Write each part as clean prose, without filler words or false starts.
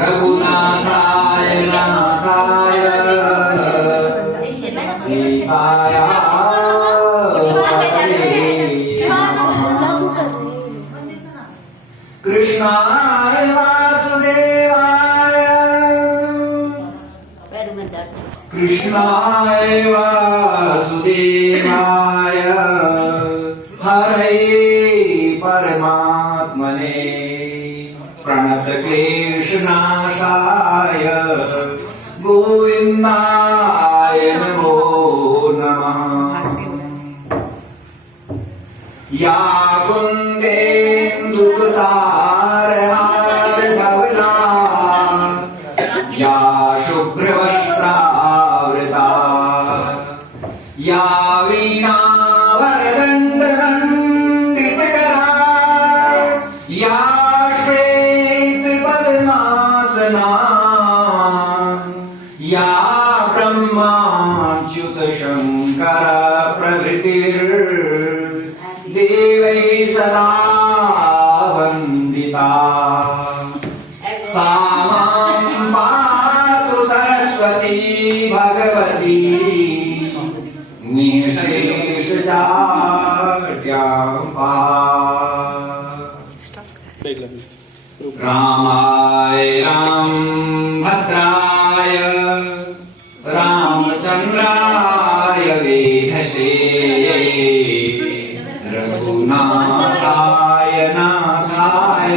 रघुनाथाय नाथाय सीताय कृष्णाय वासुदेवाय कृष्णाय वासुदेवाय हरे परमात्मने प्रणतक्लेशनाशाय गोविन्दाय नमो नमः। या कुन्देन्दुसारहारधवला या शुभ्रवस्त्रावृता या वीणावरदण्डमण्डितकरा या श्वेतपद्मासना या ब्रह्माच्युतशङ्कर प्रभृतिर्देवैः सदा वन्दिता सा मां पातु सरस्वती भगवती निःशेषजाड्याम्बा। रामाय रामभद्राय रामचन्द्राय वेधसे रघुनाथाय नाथाय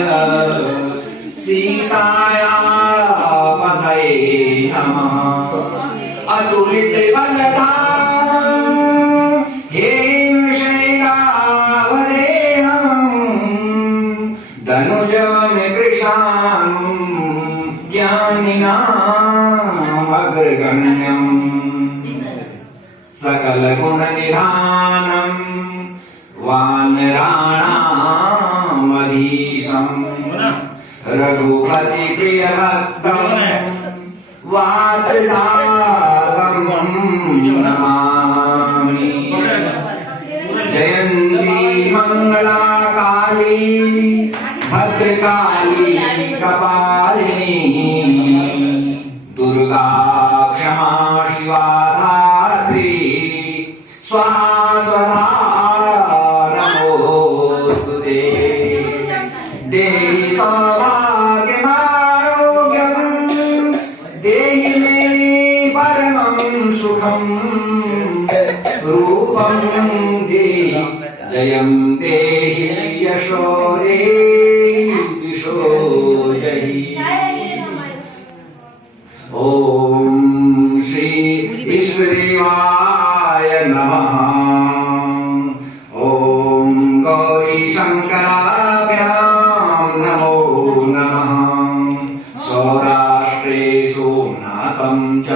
सीताया पतये नमः। अतुलितबलधाम हेमशैलावदेहं धनुजवन कृशानं ज्ञानिनामग्रगण्यं सकलगुणनिधानं वानराणामधीशं रघुपतिप्रियभक्तं वातजातं नमामि। जयन्ती मङ्गलाकाली भद्रकाली कपालिनी दुर्गा क्षमा शिवा धात्री स्वाहा नमोऽस्तुते। देहि सौभाग्यमारोग्यं देहि मे परमं सुखं रूपं देहि जयं देहि यशो देहि दिशो देहि। ॐ श्री विष्णुदेवाय नमः। ॐ गौरीशङ्कराभ्यां नमो नमः। सौराष्ट्रे सोमनाथं च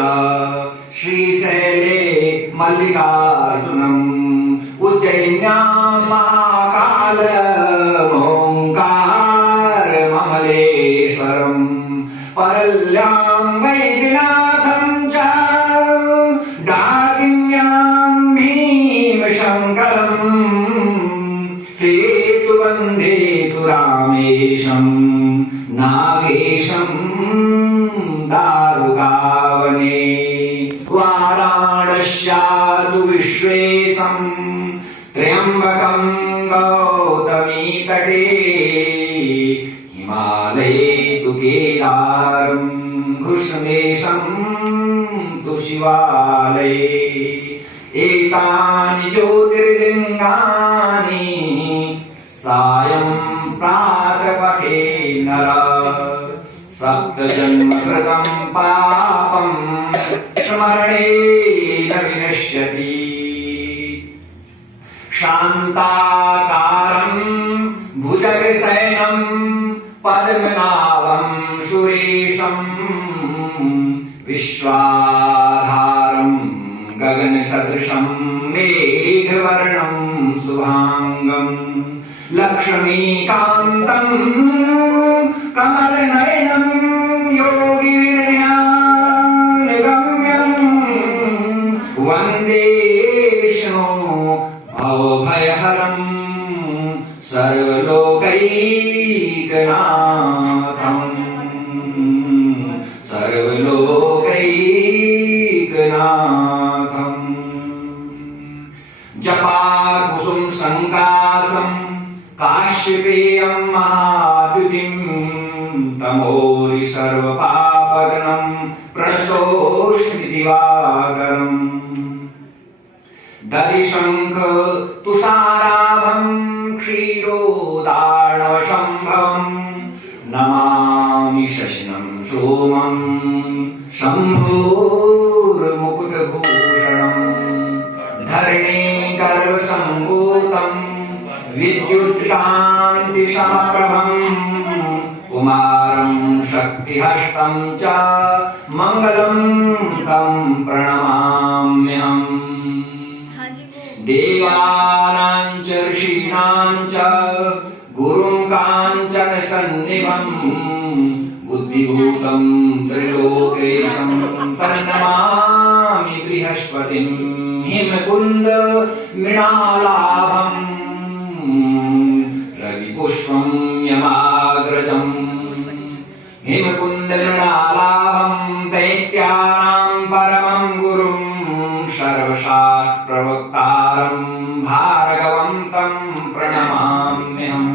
श्रीशैले मल्लिकार्जुनम् उज्जैन्यां महाकालमोङ्कारममलेश्वरम् परल्यां वैद्यनाथं च डाकिन्यां भीमशङ्करम् सेतुबन्धे तु रामेशं नागेशं दारुकावने वाराणस्यातु विश्वेशं त्र्यम्बकं गौतमीतटे हिमालये तु केदारं घृष्णेशं तु शिवालये। एतानि ज्योतिर्लिङ्गानि सायं प्रातः पठे नरः सप्तजन्मकृतं पापं स्मरणेन विनश्यति। शान्ताकारं भुजगशयनं पद्मनाभं सुरेशं विश्वाधारं गगनसदृशं मेघवर्णं शुभांगं लक्ष्मीकान्तं कमलनयनं योगिविरयानगम्यं वन्दे विष्णु भवभयहरं सर्वलोकैकनाथम्। तमोरि सर्वपापघ्नं प्रणतोऽस्मि दिवाकरम् दधिशङ्ख तुषाराभं क्षीरोदार्णवसम्भवम् नमामि शशिनं सोमं शम्भोर्मुकुटभूषणम् धरणीगर्भसम्भूतं विद्युत्कान्तिसमप्रभम् कुमारं शक्तिहस्तं च मङ्गलं तं प्रणमाम्यहम् देवानां च ऋषीणां च गुरुं काञ्चनसन्निभं बुद्धिभूतं त्रिलोकेशं तन्नमामि बृहस्पतिं हिमकुन्द मृणालाभम् रविपुष्पं यमाग्रजम् हिमकुन्द मृणालाभं दैत्यानां परमं गुरुं सर्वशास्त्रप्रवक्तारं भार्गवन्तं प्रणमाम्यहम्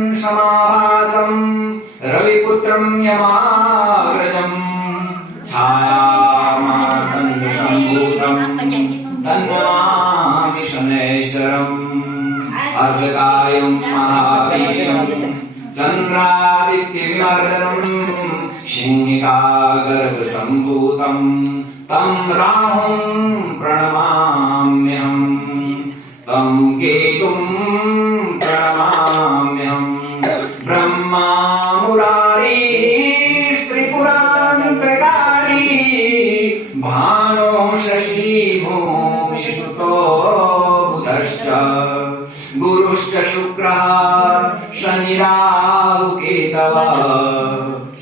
नीलाञ्जनसमाभासं रविपुत्रं यमाग्रजं छायामार्तण्डसम्भूतं तन्नमामि शनैश्चरम् अर्धकायं महावीर्यं चन्द्रादित्यविमर्दनं सिंहिकागर्भसम्भूतं तं राहुं प्रणमाम्यहम् तं केतुं प्रणमाम्यहम् ब्रह्मा मुरारी त्रिपुरान्तकारी भानो शशी भूमिसुतो बुधश्च गुरुश्च शुक्रः शनिराहुकेतवः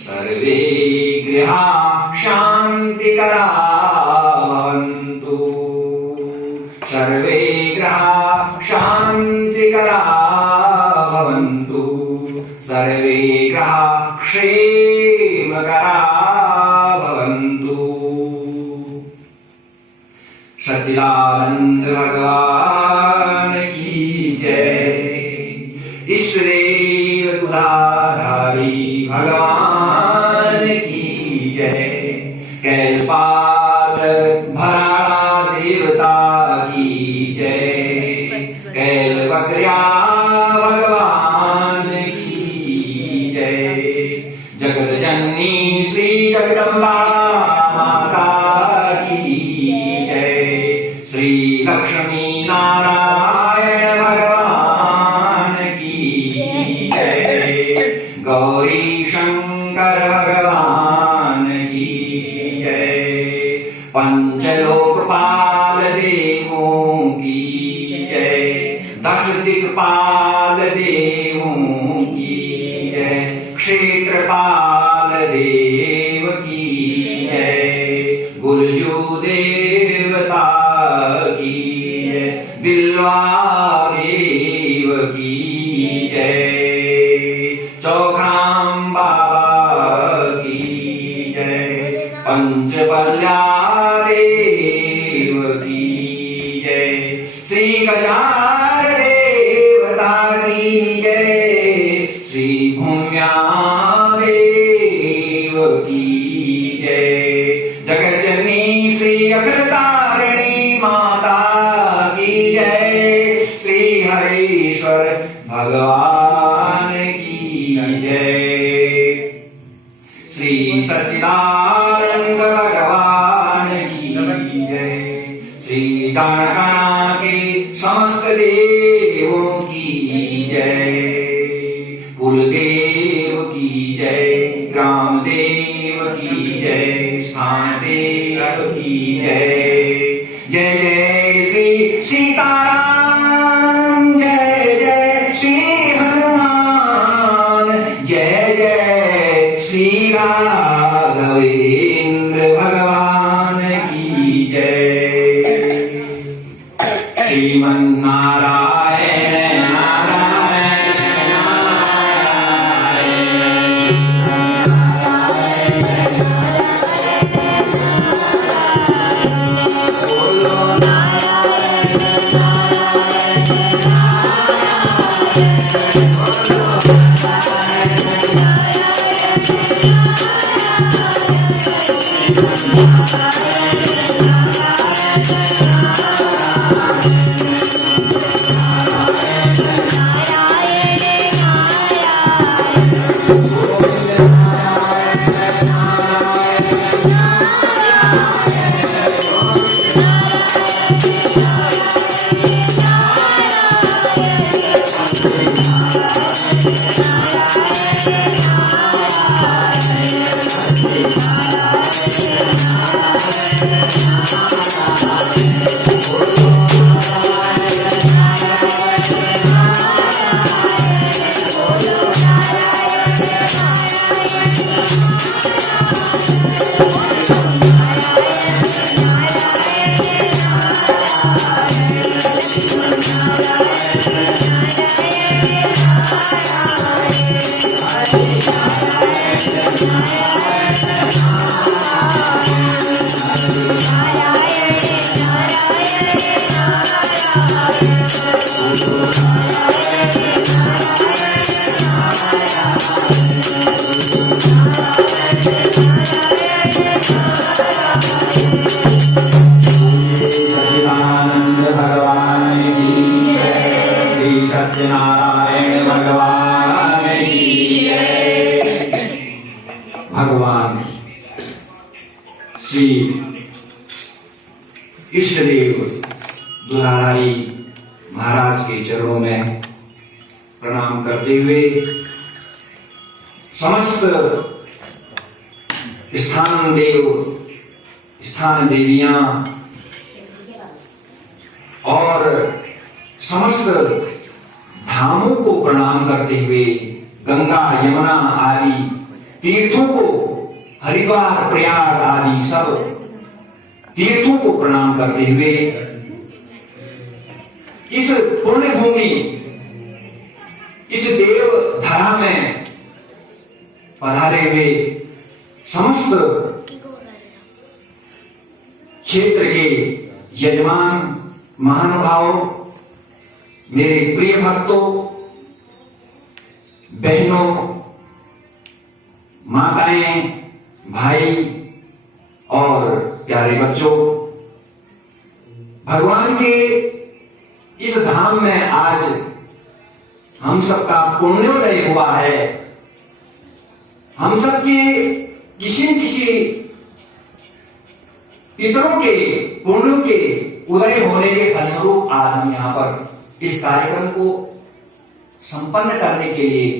सर्वे ग्रहाः शान्तिकरा भवन्तु सर्वे ग्रहाः शान्तिकरा भवन्तु सर्वे ग्रहाः क्षेमकरा भवन्तु सच्चिदानंद भगवान की जय ईश्वरेव तुधाधारी भगवान की जय कैलपाल भराड़ा देवता की जय कैलवक्र्या भगवान की जय जगत जननी श्री जगदम्बा माता की जय श्री लक्ष्मी नारायण भगवान की जय गौरी शंकर भगवान की जय पंचलोकपाल देवों की जय दश दिक्पाल देवों की जय क्षेत्रपाल देव की जय गुरुजू देवता की जय बिल्वा देव की जय चौखाम बाबा की जय पंचबल्या देव की जय श्री गजानन देवता की जय श्री भूम्या देव की जय जगज्जननी श्री अखिलतारिणी माता की जय श्री हरीश्वर भगवान की जय श्री सच्चिदानंद भगवान की जय श्री गणगणा के समस्त देवों की जय कुलदेव की जय ग्राम देव की जय स्थान देव की जय जय जय श्री सीताराम जय जय श्री हनुमान जय जय श्री राघवेंद्र भगवान की जय श्रीमन्नारायण नारायण नारायण सत्यनारायण भगवान की जय। भगवान श्री इष्टदेव दुलारी महाराज के चरणों में प्रणाम करते हुए समस्त स्थान देवियां और समस्त धामों को प्रणाम करते हुए गंगा यमुना आदि तीर्थों को, हरिद्वार प्रयाग आदि सब तीर्थों को प्रणाम करते हुए इस पुण्य भूमि, इस देव धरा में पधारे हुए समस्त क्षेत्र के यजमान महानुभाव, मेरे प्रिय भक्तों, बहनों, माताएं, भाई और प्यारे बच्चों, भगवान के इस धाम में आज हम सबका पुण्योदय हुआ है। हम सबके किसी न किसी पितरों के पुण्यों के उदय होने के फलस्वरूप आज हम यहाँ पर इस कार्यक्रम को संपन्न करने के लिए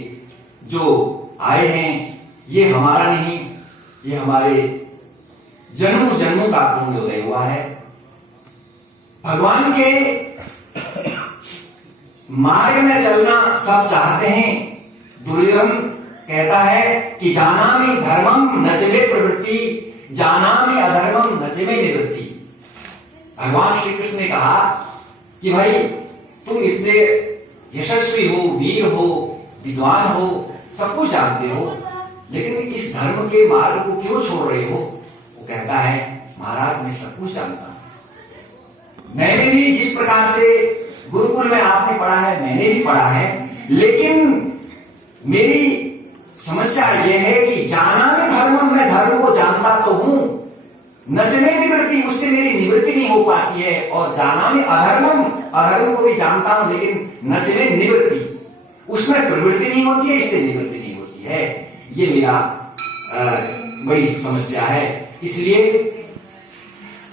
जो आए हैं, ये हमारा नहीं, ये हमारे जन्मों जन्मों का पुण्योदय हुआ है। भगवान के मार्ग में चलना सब चाहते हैं। दुर्योधन कहता है कि जानामि धर्मम नचमे प्रवृत्ति, जानामि अधर्मम नचमे निवृत्ति। भगवान श्री कृष्ण ने कहा कि भाई तुम इतने यशस्वी हो, वीर हो, विद्वान हो, सब कुछ जानते हो, लेकिन इस धर्म के मार्ग को क्यों छोड़ रहे हो? वो कहता है महाराज मैं सब कुछ जानता हूं, मैंने भी जिस प्रकार से गुरुकुल में आपने पढ़ा है मैंने भी पढ़ा है, लेकिन मेरी समस्या यह है कि जाना में धर्म, मैं धर्म को जानता तो हूं, नचने निवृत्ति, उससे मेरी निवृत्ति नहीं हो पाती है, और जाना में अधर्मम, अधर्म को भी जानता हूं लेकिन नचने निवृत्ति, उसमें प्रवृत्ति नहीं होती है, इससे निवृत्ति नहीं होती है। ये मेरा बड़ी समस्या है। इसलिए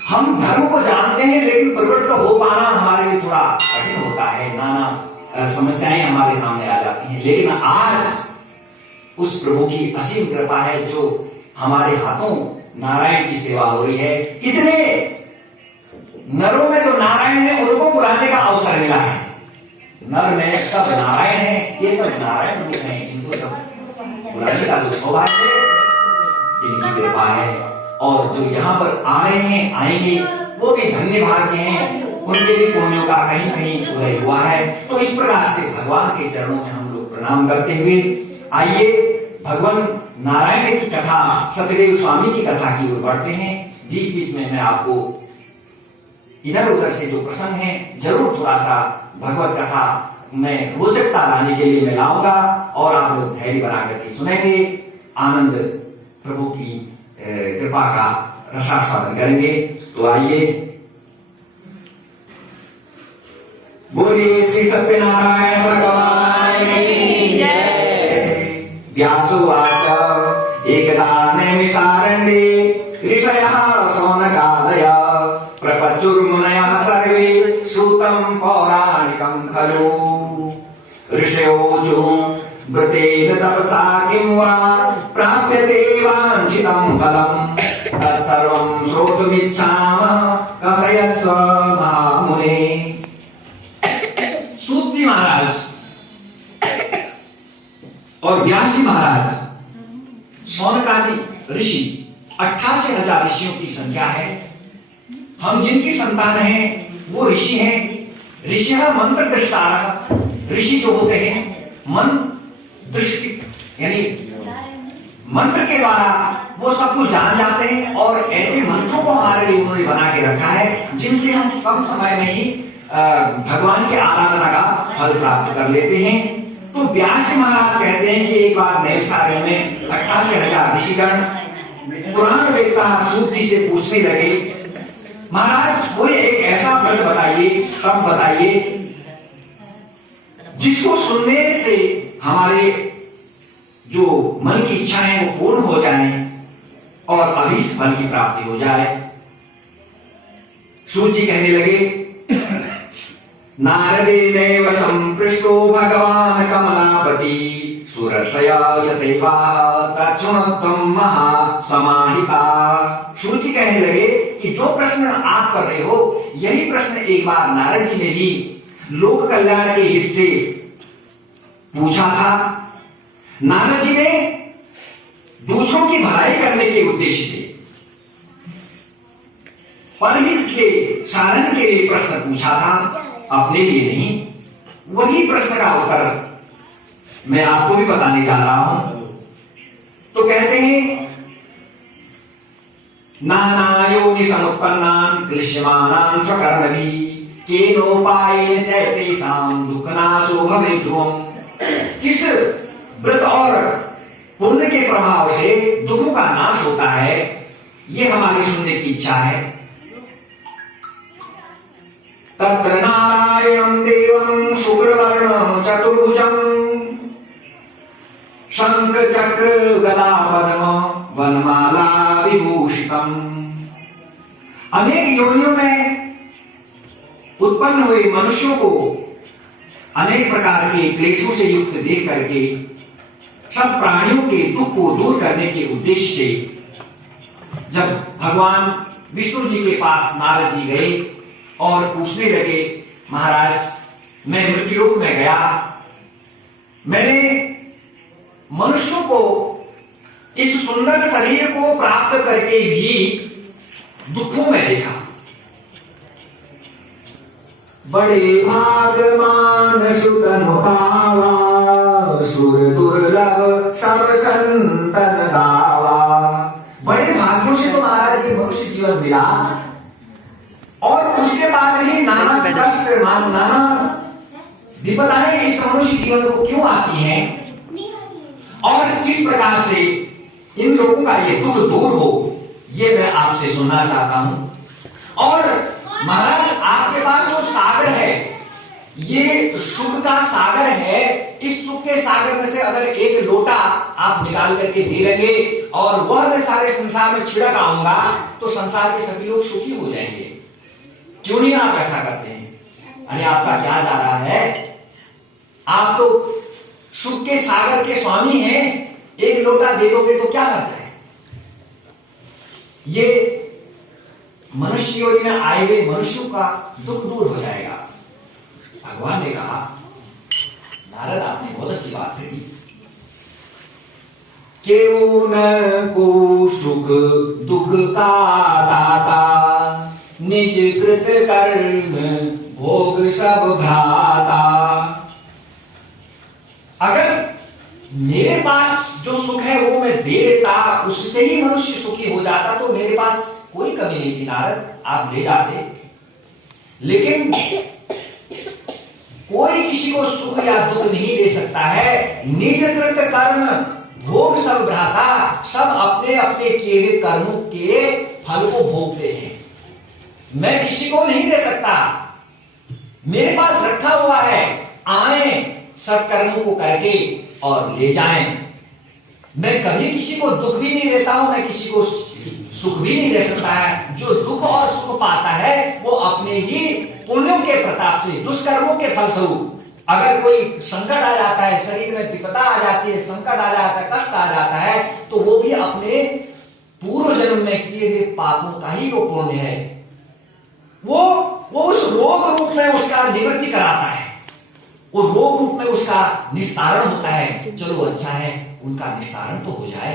हम धर्म को जानते हैं लेकिन प्रवृत्त हो पाना हमारे लिए थोड़ा कठिन होता है, नाना समस्याएं हमारे सामने आ जाती हैं। लेकिन आज उस प्रभु की असीम कृपा है जो हमारे हाथों नारायण की सेवा हो रही है। इतने नरों में जो नारायण है उनको बुलाने का अवसर मिला है। नर में सब नारायण है, ये सब नारायण रूप हैं, इनको सब बुलाने का जो सौभाग्य है इनकी कृपा है। और जो यहाँ पर आ रहे हैं, आएंगे, वो भी धन्य भाग्य हैं, उनके भी पुण्यों का कहीं कहीं उदय हुआ है। तो इस प्रकार से भगवान के चरणों में हम लोग प्रणाम करते हुए आइए भगवान नारायण की कथा, सतदेव स्वामी की कथा की ओर बढ़ते हैं। बीच बीच में मैं आपको इधर उधर से जो प्रसंग है जरूर थोड़ा सा भगवत कथा में रोचकता लाने के लिए मैं लाऊंगा और आप लोग धैर्य बना करके सुनेंगे, आनंद प्रभु की कृपा का रसास्वादन करेंगे। तो आइए, बोलिए श्री सत्यनारायण भगवान की जय। व्यासुवाच एकदा नैमिषारण्ये ऋषयः सौनकादयः प्रपच्युर्मुनयः सर्वे श्रुतं पौराणिकं खलु। ऋषयोऽजुः व्रतेन तपसा किं वा प्राप्यते वाञ्छितं फलम् तत्थ तत्सर्वं श्रोतुमिच्छामः कथयस्व महामुने। सूत जी महाराज और व्यास जी महाराज, शौनकादि ऋषि, 88,000 ऋषियों की संख्या है। हम जिनकी संतान हैं वो ऋषि हैं। ऋषि मंत्र दृष्टारः, ऋषि जो होते हैं मन दृष्टि यानी मंत्र के द्वारा वो सब कुछ जान जाते हैं, और ऐसे मंत्रों को हमारे लिए उन्होंने बना के रखा है जिनसे हम कम समय में ही भगवान की आराधना का फल प्राप्त कर लेते हैं। तो व्यास जी महाराज कहते हैं कि एक बार नैमिषारण्य में 88,000 ऋषिगण पुराण वेदता सूत जी से पूछने लगे, महाराज कोई एक ऐसा व्रत बताइए, तब बताइए जिसको सुनने से हमारे जो मन की इच्छा है वो पूर्ण हो जाए और अभीष्ट फल की प्राप्ति हो जाए। सूत जी कहने लगे, नारदेनैव संपृष्टो भगवान कमलापति सुरर्षया यथैवा तच्छृणुत्वं महासमाहिता। सूत जी कहने लगे कि जो प्रश्न आप कर रहे हो यही प्रश्न एक बार नारद जी ने भी लोक कल्याण के हित से पूछा था। नारद जी ने दूसरों की भलाई करने के उद्देश्य से परहित के साधन के लिए प्रश्न पूछा था, अपने लिए नहीं। वही प्रश्न का उत्तर मैं आपको भी बताने जा रहा हूं। तो कहते हैं, नाना योनि समुत्पन्नान् क्लिश्यमानान् स्वकर्मभिः केनोपायेन च तेषां दुःखनाशो भवेत् ध्रुवम्। किस व्रत और पुण्य के प्रभाव से दुखों का नाश होता है, ये हमारी सुनने की इच्छा है। तत्र नारायणं देवं शुक्रवर्णं चतुर्भुजं शंख चक्र गदा पद्म वनमाला विभूषितम्। अनेक योनियों में उत्पन्न हुए मनुष्यों को अनेक प्रकार के क्लेशों से युक्त देख करके सब प्राणियों के दुख को दूर करने के उद्देश्य से जब भगवान विष्णु जी के पास नारद जी गए और पूछने लगे, महाराज मैं मृत्युलोक में गया, मैंने मनुष्यों को इस सुंदर शरीर को प्राप्त करके भी दुखों में देखा। बड़े भागमान सुतन पावा सुर दुर्लभ सब संतन गावा। बड़े भाग्यों से तो महाराज ये मनुष्य जीवन मिला, और उसके बाद ही नाना कष्ट नाना विपदाएं इस मनुष्य जीवन को क्यों आती हैं, और किस प्रकार से इन लोगों का ये दुख दूर हो, ये मैं आपसे सुनना चाहता हूं। और महाराज आपके पास जो सागर है ये सुख का सागर है। इस सुख के सागर में से अगर एक लोटा आप निकाल करके दे लेंगे और वह मैं सारे संसार में छिड़क आऊंगा तो संसार के सभी लोग सुखी हो जाएंगे। क्यों नहीं आप ऐसा करते हैं? अरे आपका क्या जा रहा है? आप तो सुख के सागर के स्वामी हैं, एक लोटा दे दोगे तो क्या हर्ज है? ये मनुष्य योनि में आए हुए मनुष्यों का दुख दूर हो जाएगा। भगवान ने कहा, नारद आपने बहुत अच्छी बात कही। क्यों न को सुख दुख का दाता, निज कृत कर्म भोग सब भ्राता। अगर मेरे पास जो सुख है वो मैं दे देता, उससे ही मनुष्य सुखी हो जाता, तो मेरे पास कोई कमी नहीं थी नारद, आप ले जाते। लेकिन कोई किसी को सुख या दुख नहीं दे सकता है। निज कृत कर्म भोग सब भ्राता, सब अपने अपने किए हुए कर्मों के फल को भोगते हैं। मैं किसी को नहीं दे सकता, मेरे पास रखा हुआ है, आए सत्कर्मों को करके और ले जाएं। मैं कभी किसी को दुख भी नहीं देता हूं, मैं किसी को सुख भी नहीं दे सकता है। जो दुख और सुख पाता है वो अपने ही पुण्यों के प्रताप से, दुष्कर्मों के फलस्वरूप। अगर कोई संकट आ जाता है, शरीर में विपदा आ जाती है, संकट आ जाता है, कष्ट आ जाता है, तो वो भी अपने पूर्व जन्म में किए गए पापों का ही वो पुण्य है, वो उस रोग रूप में उसका निवृत्ति कराता है, वो रोग रूप में उसका निस्तारण होता है। चलो अच्छा है, उनका निस्तारण तो हो जाए,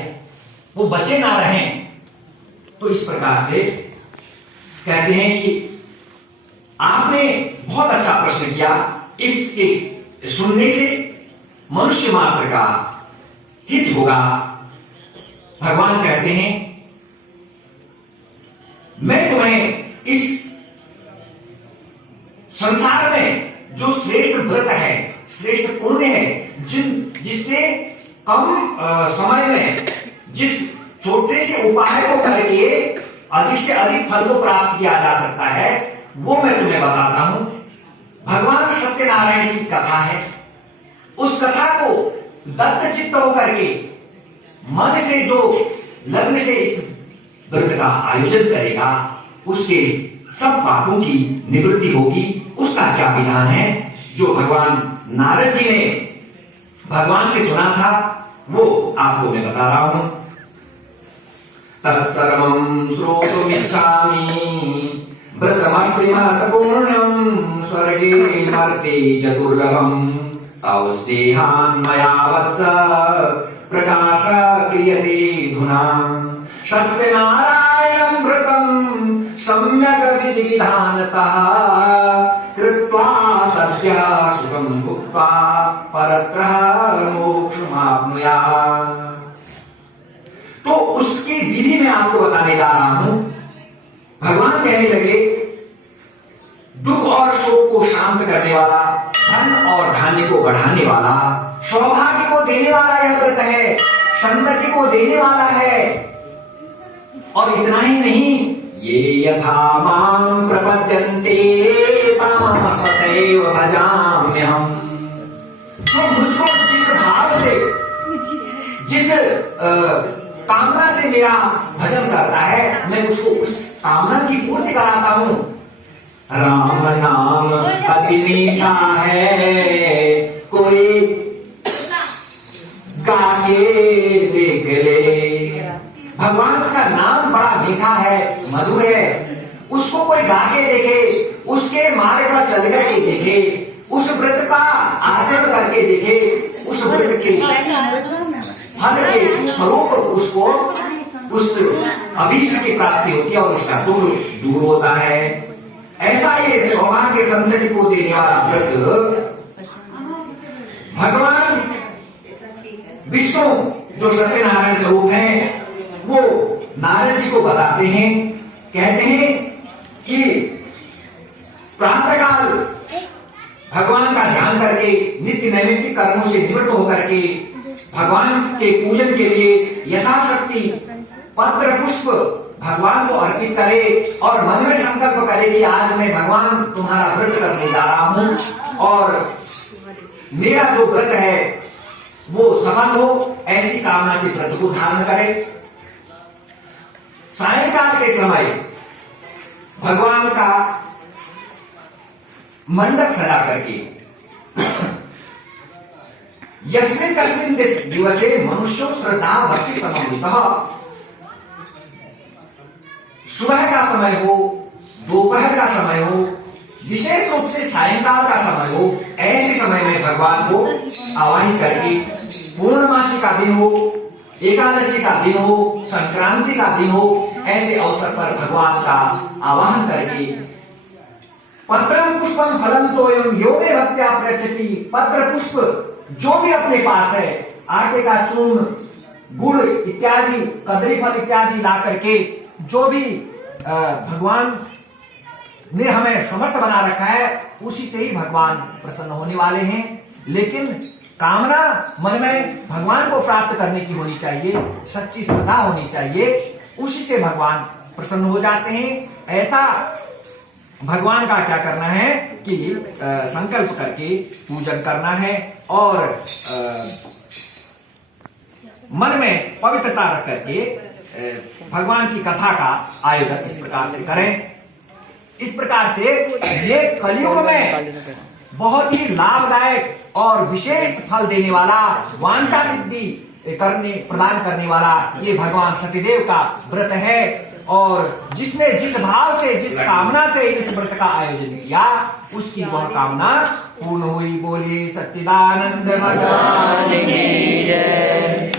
वो बचे ना रहें। तो इस प्रकार से कहते हैं कि आपने बहुत अच्छा प्रश्न किया। इसके सुनने से मनुष्य मात्र का हित होगा। भगवान कहते हैं मैं तुम्हें इस संसार में जो श्रेष्ठ व्रत है, श्रेष्ठ पुण्य है, जिससे कम समय में जिस छोटे से उपाय को करके अधिक से अधिक फल को प्राप्त किया जा सकता है, वो मैं तुम्हें बताता हूं। भगवान सत्यनारायण की कथा है, उस कथा को दत्त चित्त होकर के मन से जो लग्न से इस व्रत का आयोजन करेगा, उसके सब पापों की निवृत्ति होगी। उसका क्या विधान है, जो भगवान नारद जी ने भगवान से सुना था, वो आपको मैं बता रहा हूं। तत्सर्वं श्रोतुमिच्छामि व्रतमस्ति महत्पूर्णं स्वर्गे मर्ते च दुर्लभं तौस्तेहान् मया वत्स प्रकाश क्रियते धुना सत्यनारायणं व्रतं सम्यक् विधि विधानतः कृत्वा सद्य सुखं भुक्त्वा परतः मोक्षमाप्नुयात्। तो उसकी विधि मैं आपको बताने जा रहा हूं। भगवान कहने लगे दुख और शोक को शांत करने वाला, धन और धान्य को बढ़ाने वाला, सौभाग्य को देने वाला यह व्रत है, संतति को देने वाला है। और इतना ही नहीं, ये यथा मां प्रपद्यन्ते तमस्तैव भजाम्यहम्। जो मुझको जिस भाव से, जिस कामना से मेरा भजन करता है, मैं उसको उस कामना की पूर्ति कराता हूं। राम नाम अति मीठा है, कोई गा के देख ले। भगवान का नाम बड़ा मीठा है, मधुर है, उसको कोई गा के देखे, उसके मार्ग पर चल करके देखे, उस व्रत का आचरण करके देखे, उस व्रत के फल के स्वरूप उसको उस अभीष्ट की प्राप्ति होती है और उसका दुख दूर होता है। ऐसा ये सौभाग्य संतति को देने वाला व्रत भगवान विष्णु जो सत्यनारायण स्वरूप है, वो नारद जी को बताते हैं। कहते हैं कि प्रातःकाल भगवान का ध्यान करके नित्य नैमित्तिक कर्मों से निवृत्त होकर के भगवान के पूजन के लिए यथाशक्ति पत्र पुष्प भगवान को अर्पित करे और मन में संकल्प करे कि आज मैं भगवान तुम्हारा व्रत करने जा रहा हूं और मेरा जो व्रत है वो सफल हो, ऐसी कामना से व्रत को धारण करे। सायंकाल के समय भगवान का मंडप सजा करके यस्मिन् कस्मिन् दिवसे मनुष्यो श्रद्धा भक्ति समन्वितः, सुबह का समय हो, दोपहर का समय हो, विशेष रूप से सायंकाल का समय हो, ऐसे समय में भगवान को आवाहित करके पूर्णमासी का दिन हो, एकादशी का दिन हो, संक्रांति का दिन हो, ऐसे अवसर पर भगवान का आवाहन करके पत्रम पुष्पम फलम तोयम यो मे भक्त्या प्रयच्छति, पत्र पुष्प जो भी अपने पास है, आटे का चूर्ण, गुड़ इत्यादि, कदली फल इत्यादि ला करके जो भी भगवान ने हमें समर्थ बना रखा है, उसी से ही भगवान प्रसन्न होने वाले हैं। लेकिन कामना मन में भगवान को प्राप्त करने की होनी चाहिए, सच्ची श्रद्धा होनी चाहिए, उसी से भगवान प्रसन्न हो जाते हैं। ऐसा भगवान का क्या करना है कि संकल्प करके पूजन करना है और मन में पवित्रता रख करके भगवान की कथा का आयोजन इस प्रकार से करें। इस प्रकार से ये कलयुग में बहुत ही लाभदायक और विशेष फल देने वाला, वांछा सिद्धि करने प्रदान करने वाला ये भगवान सत्यदेव का व्रत है। और जिसने जिस भाव से जिस कामना से इस व्रत का आयोजन किया उसकी वह कामना पूर्ण हुई। बोली सच्चिदानंद भगवान की जय।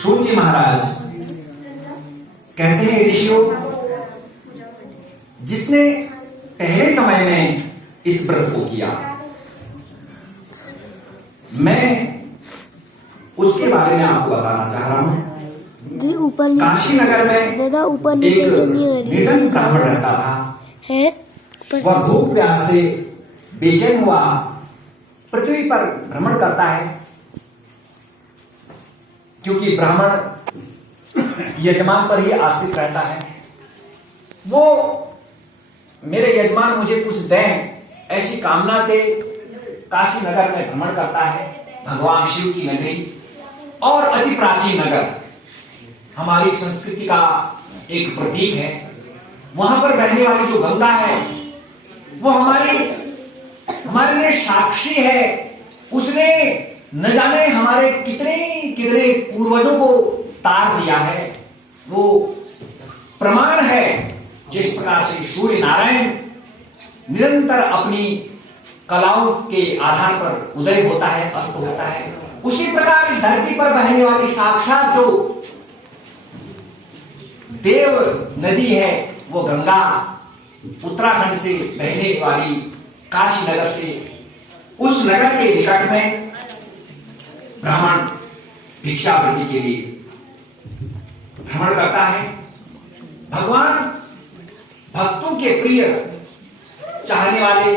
सूत जी महाराज कहते हैं, ऋषियों, जिसने पहले समय में इस व्रत को किया, मैं उसके बारे में आपको बताना चाह रहा हूं। काशी नगर में एक निर्धन ब्राह्मण रहता था। वह भूख प्यास से बेचैन हुआ पृथ्वी पर भ्रमण करता है, क्योंकि ब्राह्मण यजमान पर ही आश्रित रहता है। वो मेरे यजमान मुझे कुछ दें, ऐसी कामना से काशी नगर में भ्रमण करता है। भगवान शिव की नगरी और अति प्राचीन नगर, हमारी संस्कृति का एक प्रतीक है। वहां पर बहने वाली जो गंगा है, वो हमारे लिए साक्षी है। उसने न जाने हमारे कितने कितने पूर्वजों को तार दिया है। वो प्रमाण है, जिस प्रकार से सूर्य नारायण निरंतर अपनी कलाओं के आधार पर उदय होता है, अस्त होता है, उसी प्रकार इस धरती पर बहने वाली साक्षात जो देव नदी है, वो गंगा उत्तराखंड से बहने वाली काशी नगर से, उस नगर के निकट में ब्राह्मण भिक्षावृत्ति के लिए भ्रमण करता है। भगवान भक्तों के प्रिय चाहने वाले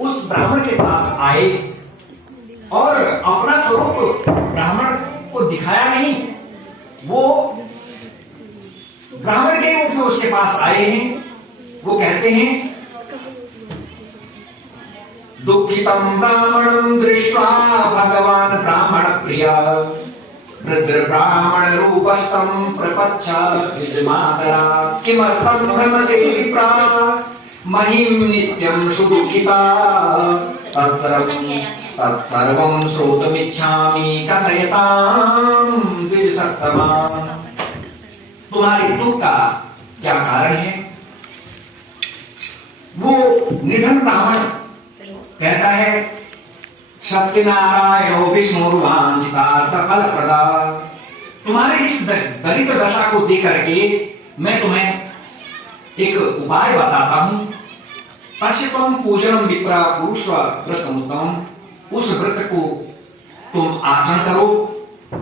उस ब्राह्मण के पास आए और अपना स्वरूप ब्राह्मण को दिखाया नहीं। वो ब्राह्मण के रूप में उसके पास आए हैं। वो कहते हैं, दुखितं ब्राह्मणं दृष्ट्वा भगवान ब्राह्मण प्रिय वृद्ध ब्राह्मण रूपस्थं प्रपच्छ यजमानरा किमर्थं भ्रमसे विप्रा महिं नित्यं सुदुःखिता तत्सर्वं श्रोतुमिच्छामि कथयतां द्विजसत्तमा। तुम्हारे दुख का क्या कारण है? वो निधन ब्राह्मण कहता है, सत्यनारायणो विष्णुर्वांछितार्थ फलप्रदा। तुम्हारी इस दरिद्र दशा को देख करके मैं तुम्हें एक उपाय बताता हूं। पश्यतम पूजनम विप्रा पुरुष व्रतमुत्तम। उस व्रत को तुम आचरण करो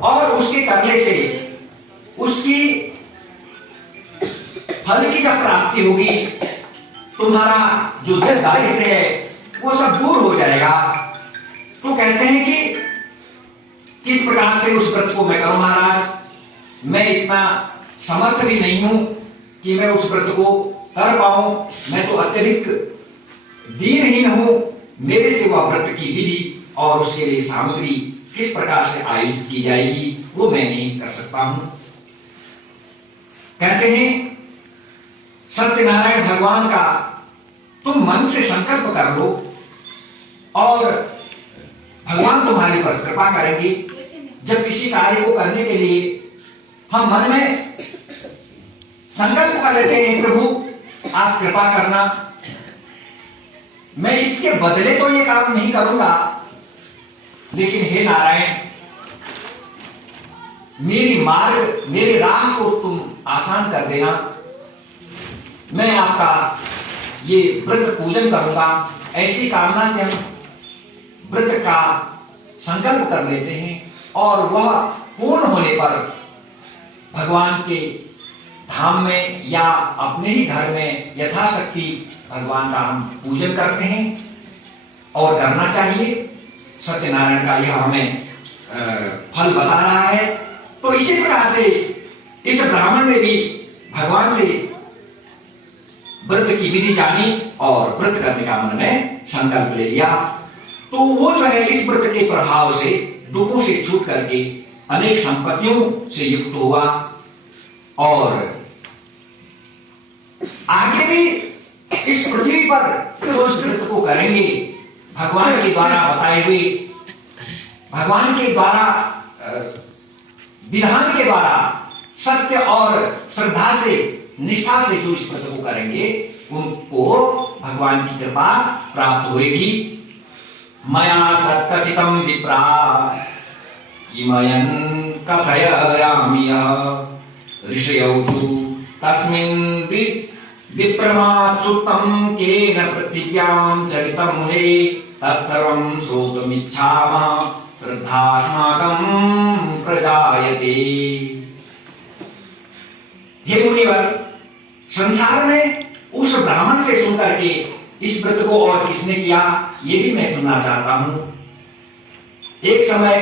और उसके करने से उसकी फल की जब प्राप्ति होगी, तुम्हारा जो दारिद्र्य है वो सब दूर हो जाएगा। तो कहते हैं कि किस प्रकार से उस व्रत को मैं करूं महाराज? मैं इतना समर्थ भी नहीं हूं कि मैं उस व्रत को कर पाऊं। मैं तो अत्यधिक दीनहीन हूं। मेरे से वह व्रत की विधि और उसके लिए सामग्री किस प्रकार से आयोजित की जाएगी वो मैं नहीं कर सकता हूं। कहते हैं, सत्यनारायण भगवान का तुम मन से संकल्प कर लो और भगवान तुम्हारे पर कृपा करेंगे। जब किसी कार्य को करने के लिए हम मन में संकल्प कर लेते हैं, प्रभु आप कृपा करना, मैं इसके बदले तो ये काम नहीं करूंगा, लेकिन हे नारायण मेरी राह को तुम आसान कर देना। मैं आपका ये व्रत पूजन करूंगा। ऐसी कामना से हम व्रत का संकल्प कर लेते हैं और वह पूर्ण होने पर भगवान के धाम में या अपने ही घर में यथाशक्ति भगवान का हम पूजन करते हैं और करना चाहिए। सत्यनारायण का यह हमें फल बता रहा है। तो इसी प्रकार से इस ब्राह्मण ने भी भगवान से व्रत की विधि जानी और व्रत करने का मन में संकल्प ले लिया। तो वो जो है इस व्रत के प्रभाव से दुखों से छूट करके अनेक संपत्तियों से युक्त हुआ और आगे भी इस पृथ्वी पर जो इस व्रत को करेंगे भगवान के द्वारा बताए हुए, भगवान के द्वारा विधान के द्वारा सत्य और श्रद्धा से, निष्ठा से जो इस व्रत को करेंगे उनको भगवान की कृपा प्राप्त होगी। मया तत्कथितं विप्रा किमयं कथयामि ऋषयौ तस्मिन् विप्रमात् सुत्तं केन पृथिव्यां चरितं मुने तत्सर्वं श्रोतुमिच्छामः श्रद्धास्माकं प्रजायते। हे मुनिवर, संसार में उस ब्राह्मण से सुनकर के इस व्रत को और किसने किया ये भी मैं सुनना चाहता हूं। एक समय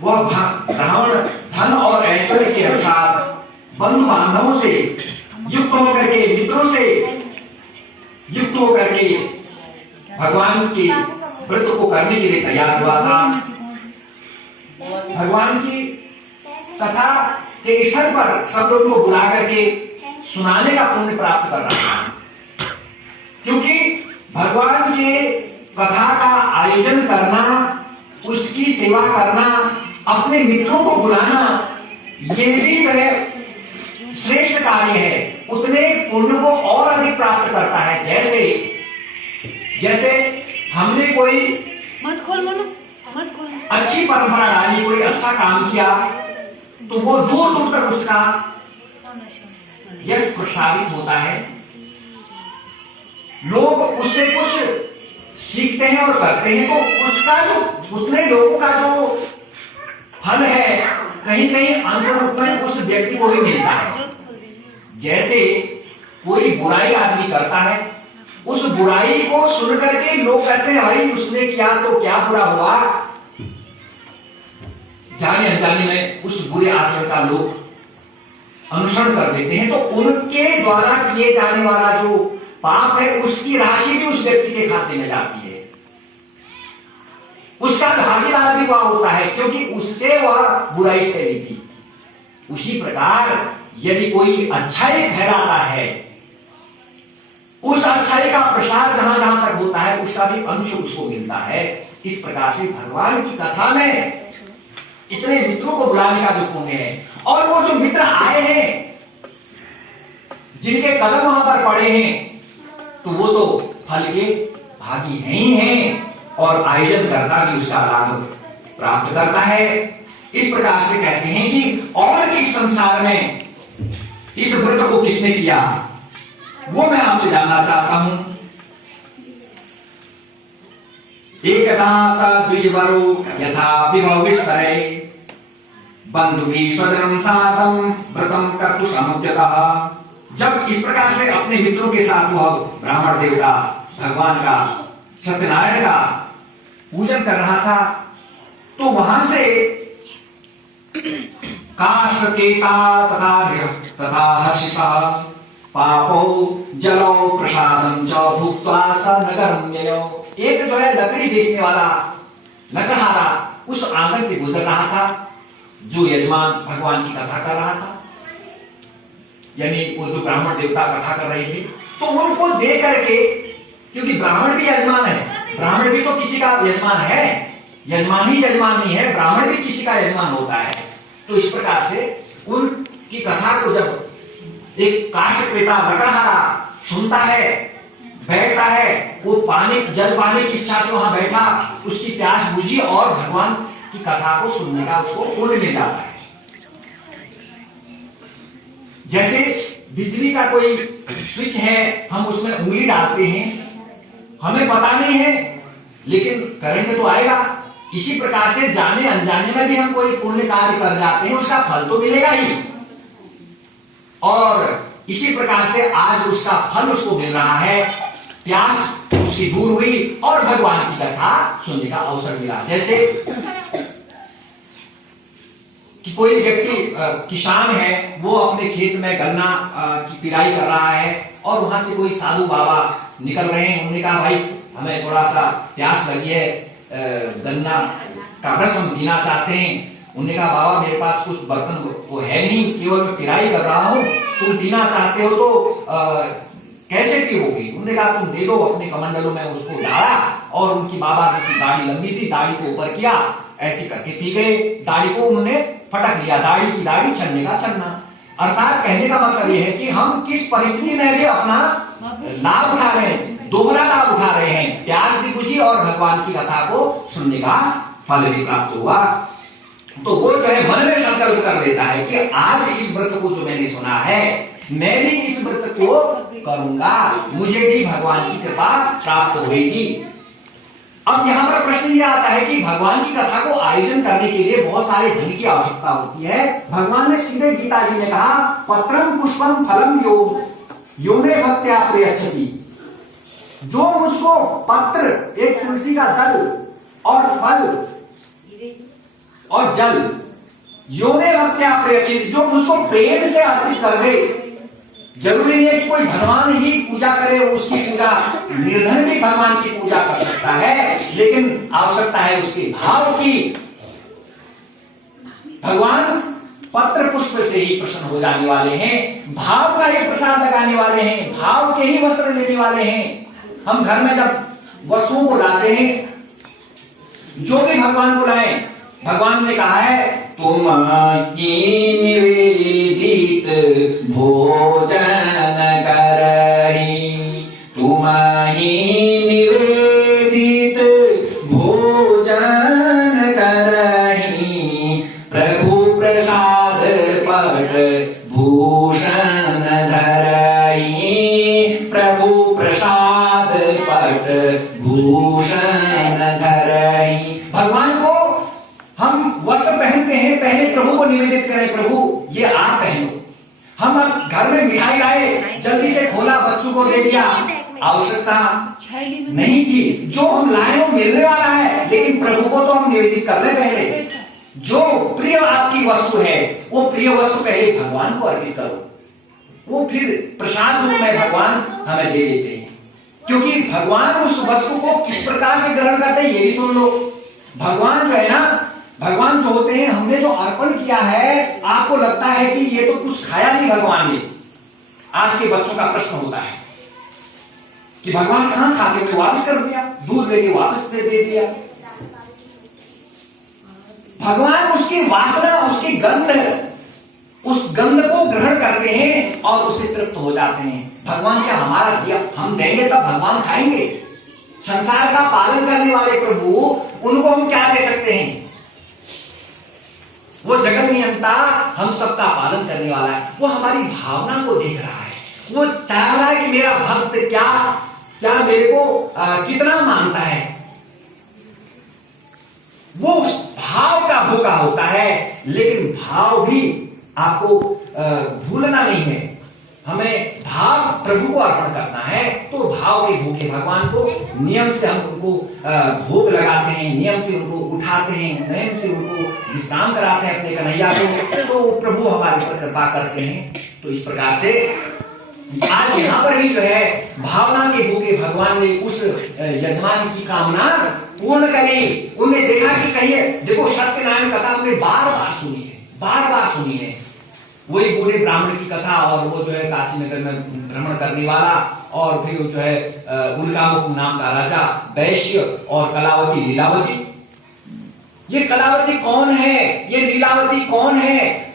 वह ब्राह्मण धन और ऐश्वर्य के अनुसार बंधु बांधवों से युक्त होकर के, मित्रों से युक्त होकर के भगवान के व्रत को करने के लिए तैयार हुआ था। भगवान की कथा के स्थल पर सब लोगों को बुला करके सुनाने का पुण्य प्राप्त कर रहा था, क्योंकि भगवान के कथा का आयोजन करना, उसकी सेवा करना, अपने मित्रों को बुलाना, यह भी वह श्रेष्ठ कार्य है। उतने पुण्य को और अधिक प्राप्त करता है। जैसे हमने कोई अच्छी परंपरा डाली, कोई अच्छा काम किया, तो वो दूर दूर तक उसका यश प्रसारित होता है। लोग उससे कुछ सीखते हैं और करते हैं, तो उसका जो उतने लोगों का जो फल है कहीं कहीं अंत रूप में उस व्यक्ति को भी मिलता है। जैसे कोई बुराई आदमी करता है, उस बुराई को सुन करके लोग कहते हैं भाई उसने किया तो क्या बुरा हुआ, जाने अनजाने में उस बुरे आचरण का लोग अनुसरण कर देते हैं, तो उनके द्वारा किए जाने वाला जो पाप है उसकी राशि भी उस व्यक्ति के खाते में जाती है। उसका भागीदार भी वह होता है, क्योंकि उससे वह बुराई फैली थी। उसी प्रकार यदि कोई अच्छाई फैलाता है, उस अच्छाई का प्रसार जहां जहां तक होता है उसका भी अंश उसको मिलता है। इस प्रकार से भगवान की कथा में इतने मित्रों को बुलाने का जो पुण्य है, और वो जो मित्र आए हैं, जिनके कदम वहां पर पड़े हैं, तो वो तो फल के भागी नहीं हैं, और आयोजन करता भी उसका लाभ प्राप्त करता है। इस प्रकार से कहते हैं कि और इस संसार में इस व्रत को किसने किया वो मैं आपसे जानना चाहता हूं। एकदा स द्विजवरो यथा विभव विस्तरे बंधुभिः स्वजनं साधं व्रतं कर्तुं समुद्यतः। जब इस प्रकार से अपने मित्रों के साथ वह ब्राह्मण देवता भगवान का, सत्यनारायण का पूजन कर रहा था, तो वहां से काष्ठकेता तथा हर्षिता पापो जलो प्रसादं च भुक्त्वा स नगरं ययौ। एक जो है लकड़ी बेचने वाला लकड़हारा उस आंगन से गुजर रहा था, जो यजमान भगवान की कथा कर रहा था, यानी वो जो ब्राह्मण देवता कथा कर रहे थे, तो उनको देख करके, क्योंकि ब्राह्मण भी यजमान है, ब्राह्मण भी तो किसी का यजमान है, यजमान ही यजमान नहीं है, ब्राह्मण भी किसी का यजमान होता है। तो इस प्रकार से उनकी कथा को जब एक काष्ठपेता लकड़हारा सुनता है, बैठता है, वो जल पाने की इच्छा से वहां बैठा, उसकी प्यास बुझी और भगवान की कथा को सुनने का उसको पुण्य मिल जाता है। जैसे बिजली का कोई स्विच है, हम उसमें उंगली डालते हैं, हमें पता नहीं है लेकिन करंट तो आएगा। इसी प्रकार से जाने अनजाने में भी हम कोई पुण्य कार्य कर जाते हैं, उसका फल तो मिलेगा ही। और इसी प्रकार से आज उसका फल उसको मिल रहा है, प्यास उसकी दूर हुई और भगवान की कथा सुनने का अवसर मिला। जैसे कि कोई व्यक्ति किसान है, वो अपने खेत में गन्ना की पिराई कर रहा है, और वहां से कोई साधु बाबा निकल रहे हैं। उन्होंने कहा भाई हमें थोड़ा सा प्यास लगी है, गन्ना का रस हम पीना चाहते हैं। उन्होंने कहा बाबा मेरे पास कुछ बर्तन वो है नहीं, केवल मैं पिराई कर रहा हूँ, तुम पीना चाहते हो तो कैसे पियोगे? उन्होंने कहा तुम दे दो। अपने कमंडलों में उसको डाला और उनकी बाबा की दाढ़ी लंबी थी, दाढ़ी को ऊपर किया, ऐसे करके पी गए। दाढ़ी को उन्होंने फटक लिया, दाढ़ी की दाढ़ी, छन्ने का छन्ना। अर्थात कहने का मतलब यह है कि हम किस परिस्थिति में भी अपना लाभ उठा रहे हैं, दोहरा लाभ उठा रहे हैं। प्यास भी बुझी और भगवान की कथा को सुनने का फल भी प्राप्त हुआ। तो वो जो है मन में संकल्प कर लेता है कि आज इस व्रत को जो मैंने सुना है, मैं भी इस व्रत को करूंगा, मुझे भी भगवान की कृपा प्राप्त होगी। अब यहां पर प्रश्न ये आता है कि भगवान की कथा को आयोजन करने के लिए बहुत सारे धन की आवश्यकता होती है। भगवान ने सीधे गीता जी में कहा, पत्रम पुष्पम फलम यो ने भक्त्या प्रयच्छति। जो मुझको पत्र, एक तुलसी का दल और फल और जल, यो ने भक्त्या प्रयच्छति, जो मुझको प्रेम से अर्पित कर दे। जरूरी नहीं है कि कोई धनवान ही पूजा करे, उसकी पूजा, निर्धन भी भगवान की पूजा कर सकता है, लेकिन आवश्यकता है उसके भाव की। भगवान पत्र पुष्प से ही प्रसन्न हो जाने वाले हैं, भाव का ही प्रसाद लगाने वाले हैं, भाव के ही वस्त्र लेने वाले हैं। हम घर में जब वस्तुओं को लाते हैं, जो भी भगवान को लाए, भगवान ने कहा है, तुम निवेदित भोजन करही, तुम निवेदित भोजन करही, प्रभु प्रसाद पट भूषण धरही, प्रभु प्रसाद पट भूषण धरही। भगवान को हम वस्त्र पहनते हैं, पहले प्रभु को निवेदित करें, प्रभु ये आप पहनो। हम घर में मिठाई लाए, जल्दी से खोला, बच्चों को दे दिया, आवश्यकता नहीं थी। जो हम लाए वो मिलने वाला है, लेकिन प्रभु को तो हम निवेदित कर ले पहले। जो प्रिय आपकी वस्तु है, वो प्रिय वस्तु पहले भगवान को अर्पित करो, वो फिर प्रसाद रूप में भगवान हमें दे देते हैं। क्योंकि भगवान उस वस्तु को किस प्रकार से ग्रहण करते हैं ये भी सुन लो। भगवान जो है ना, भगवान जो होते हैं, हमने जो अर्पण किया है, आपको लगता है कि ये तो कुछ खाया नहीं भगवान ने। आज के बच्चों का प्रश्न होता है कि भगवान कहां खा के वापस कर दिया, दूध लेके वापस दे दिया। भगवान उसकी वासना, उसकी गंध, उस गंध को ग्रहण करते हैं और उससे तृप्त हो जाते हैं। भगवान क्या हमारा दिया हम देंगे तब भगवान खाएंगे? संसार का पालन करने वाले प्रभु, उनको हम क्या दे सकते हैं? वो जगत नियंता हम सबका पालन करने वाला है। वो हमारी भावना को देख रहा है, वो चाह रहा है कि मेरा भक्त क्या मेरे को कितना मानता है। वो उस भाव का भूखा होता है, लेकिन भाव भी आपको भूलना नहीं है। हमें भाव प्रभु को अर्पण करना है, तो भाव के भूखे भगवान को नियम से हम उनको भोग लगाते हैं, नियम से उनको उठाते हैं, नियम से उनको विश्राम कराते हैं अपने कन्हैया को, तो प्रभु हमारे ऊपर कृपा करते हैं। तो इस प्रकार से आज यहाँ पर भी जो है भावना के भूखे भगवान ने उस यजमान की कामना पूर्ण करी। उन्होंने देखा कि कहीं, देखो सत्यनारायण कथा हमने बार बार सुनी है, बार बार सुनी है। वही बूढ़े ब्राह्मण की कथा, और वो जो है काशी नगर में भ्रमण करने वाला, और फिर जो है उल्कामुख नाम का राजा वैश्य, और कलावती लीलावती। ये कलावती कौन है? ये लीलावती कौन है?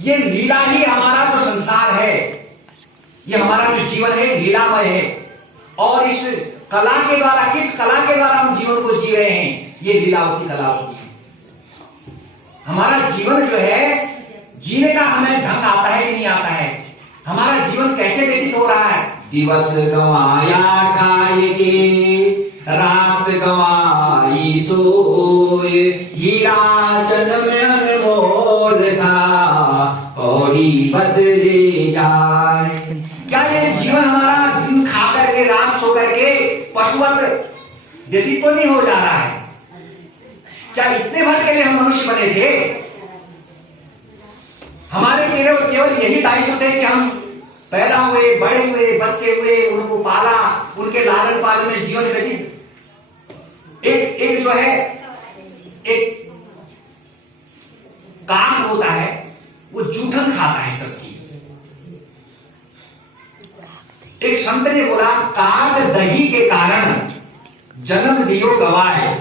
ये लीला ही हमारा जो संसार है, ये हमारा जो जीवन है लीलामय है। और इस कला के द्वारा, किस कला के द्वारा हम जीवन को जी रहे हैं? ये लीलावती कलावती। हमारा जीवन जो है, जीने का हमें ढंग आता है कि नहीं आता है? हमारा जीवन कैसे व्यतीत हो रहा है? दिवस गवाया खाए के, रात गवाई सोए, हीरा जन्म अनमोल था, कौड़ी बदले जाए। क्या ये जीवन हमारा दिन खा करके, रात सो करके पशुवत व्यतीत तो नहीं हो जा रहा है? क्या इतने भर के लिए हम मनुष्य बने थे? हमारे केवल यही दायित्व थे कि हम पैदा हुए, बड़े हुए, बच्चे हुए, उनको पाला, उनके लालन पालन में जीवन व्यतीत। एक जो है, एक काग होता है, वो जूठन खाता है सबकी। एक संत ने बोला, काग दही के कारण जन्म दियो गवाए।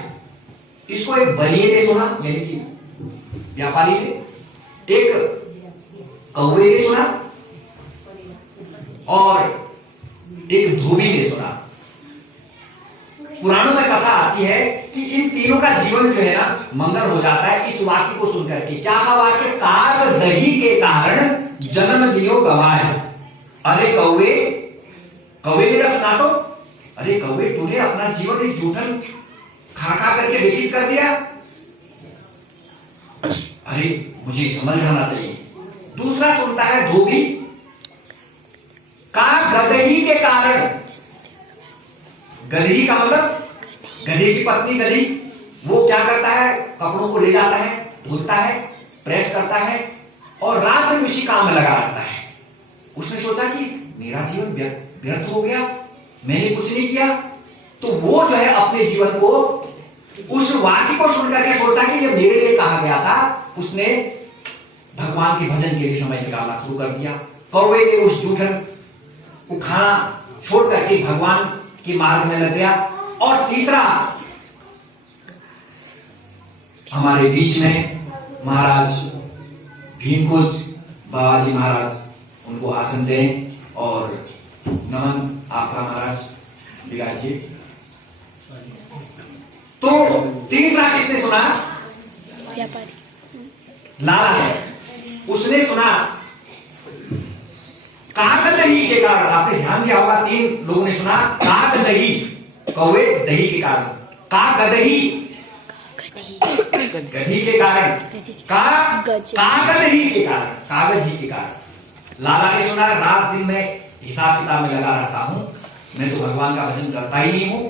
इसको एक बनिए ने सुना, यानी कि व्यापारी ने, एक कौवे ने सुना और एक धोबी ने सुना। पुराणों में कथा आती है कि इन तीनों का जीवन जो है ना मंगल हो जाता है इस वाक्य को सुनकर के। क्या का वाक्य? काग दही के कारण जन्म दियो गवाए। अरे कौवे, कौवे ने जब सुना तो, अरे कौवे तूने अपना जीवन इस जूठन खा खा करके व्यतीत कर दिया, अरे मुझे समझ आना चाहिए। दूसरा सुनता है धोबी, का गदही के कारण। गदही का मतलब गधे की पत्नी गदही, वो क्या करता है? कपड़ों को ले जाता है, धुलता है, प्रेस करता है और रात में उसी काम में लगा रहता है। उसने सोचा कि मेरा जीवन व्यर्थ हो गया, मैंने कुछ नहीं किया। तो वो जो है अपने जीवन को उस वाक्य को सुनकर के सोचा कि ये मेरे लिए कहा गया था। उसने भगवान के भजन के लिए समय निकालना शुरू कर दिया। कौवे ने उस जूठन को खाना छोड़ करके भगवान के मार्ग में लग गया। और तीसरा, हमारे बीच में महाराज भीमकुज बाबाजी महाराज, उनको आसन दें और नमन आपका महाराज दिखाइए। तो तीसरा किसने सुना? लाला है, उसने सुना काग दही के कारण। आपने ध्यान दिया होगा, 3 लोगों ने सुना काग दही, कौवे दही के कारण, काग दही गधी के कारण, काग दही के कारण, कागज ही के कारण। लाला ने सुना रात दिन में हिसाब किताब में लगा रहता हूं, मैं तो भगवान का भजन करता ही नहीं हूं,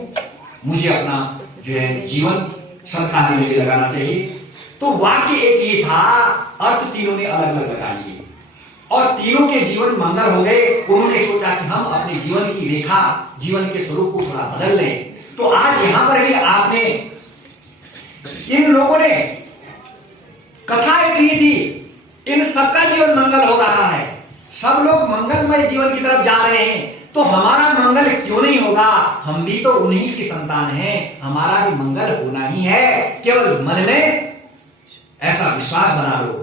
मुझे अपना जो है जीवन सत्कार्य में भी लगाना चाहिए। तो वाक्य एक ही था, अर्थ तीनों ने अलग अलग लगा लिए और तीनों के जीवन मंगल हो गए। उन्होंने सोचा कि हम अपने जीवन की रेखा, जीवन के स्वरूप को थोड़ा बदल लें। तो आज यहां पर भी आपने, इन लोगों ने, कथा एक ही थी, इन सबका जीवन मंगल हो रहा है, सब लोग मंगलमय जीवन की तरफ जा रहे हैं। तो हमारा मंगल क्यों नहीं होगा? हम भी तो उन्हीं की संतान हैं, हमारा भी मंगल होना ही है। केवल मन में ऐसा विश्वास बना लो।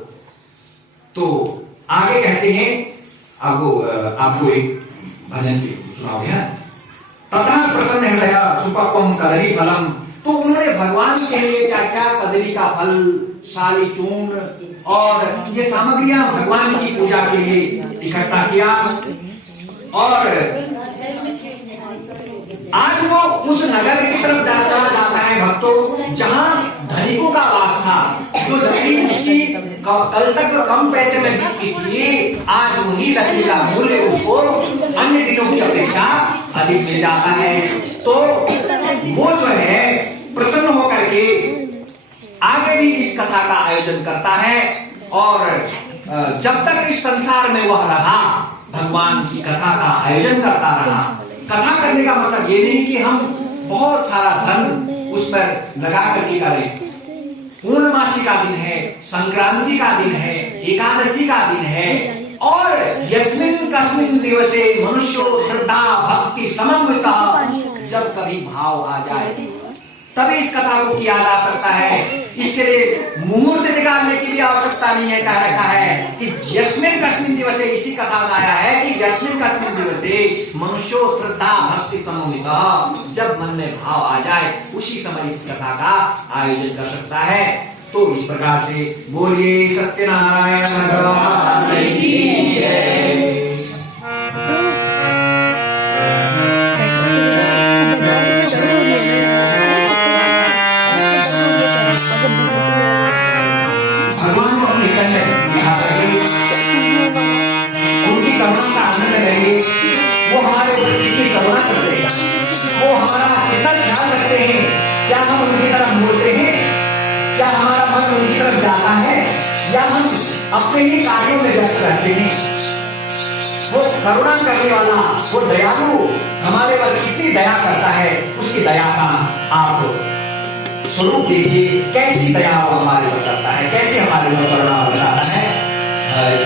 तो आगे कहते हैं, आपको एक भजन की सुनाओगे। तथा प्रसन्न हृदय सुपक्वम कदली फलम। तो उन्होंने भगवान के लिए क्या क्या कदली का फल, शाली चूर्ण और ये सामग्रियां भगवान की पूजा के लिए इकट्ठा किया। और आज वो उस नगर की तरफ जाता है भक्तों, जहां धनिकों का वास था। जो लकड़ी उसकी कल तक कम पैसे में बिकती थी, आज वही लकड़ी का मूल्य उसको अन्य दिनों की अपेक्षा अधिक मिल जाता है। तो वो जो है प्रसन्न होकर के आगे भी इस कथा का आयोजन करता है। और जब तक इस संसार में वह रहा, भगवान की कथा का आयोजन करता रहा। कथा करने का मतलब ये नहीं कि हम बहुत सारा धन उस पर लगा करके करें। पूर्णमासी का दिन है, संक्रांति का दिन है, एकादशी का दिन है, और यस्मिन कस्मिन दिवसे मनुष्यो श्रद्धा भक्ति समन्वितः, जब कभी भाव आ जाए तभी इस कथा को किया जा सकता है। इसके लिए मुहूर्त निकालने की भी आवश्यकता नहीं है। कह रखा है कि यस्मिन कस्मिन दिवसे, इसी कथा में आया है कि यस्मिन कस्मिन दिवसे मनुष्यो श्रद्धा भक्ति समन्वितः, जब मन में भाव आ जाए उसी समय इस कथा का आयोजन कर सकता है। तो इस प्रकार से बोलिए सत्यनारायण भगवान की जय। भगवान को अपने कंठ दिखा करके उनकी करुणा का आनंद लेंगे। वो हमारे ऊपर कितनी करुणा करते हैं, वो हमारा कितना ख्याल रखते हैं। क्या हम उनकी तरफ बोलते हैं? क्या हमारा मन उनकी तरफ जाता है, या हम अपने ही कार्यों में व्यस्त रहते हैं? वो करुणा करने वाला, वो दयालु हमारे पर कितनी दया करता है, उसकी दया का आप स्वरूप देखिए। कैसी दया वो हमारे ऊपर करता है, कैसे हमारे ऊपर करुणा बरसाता है। हरि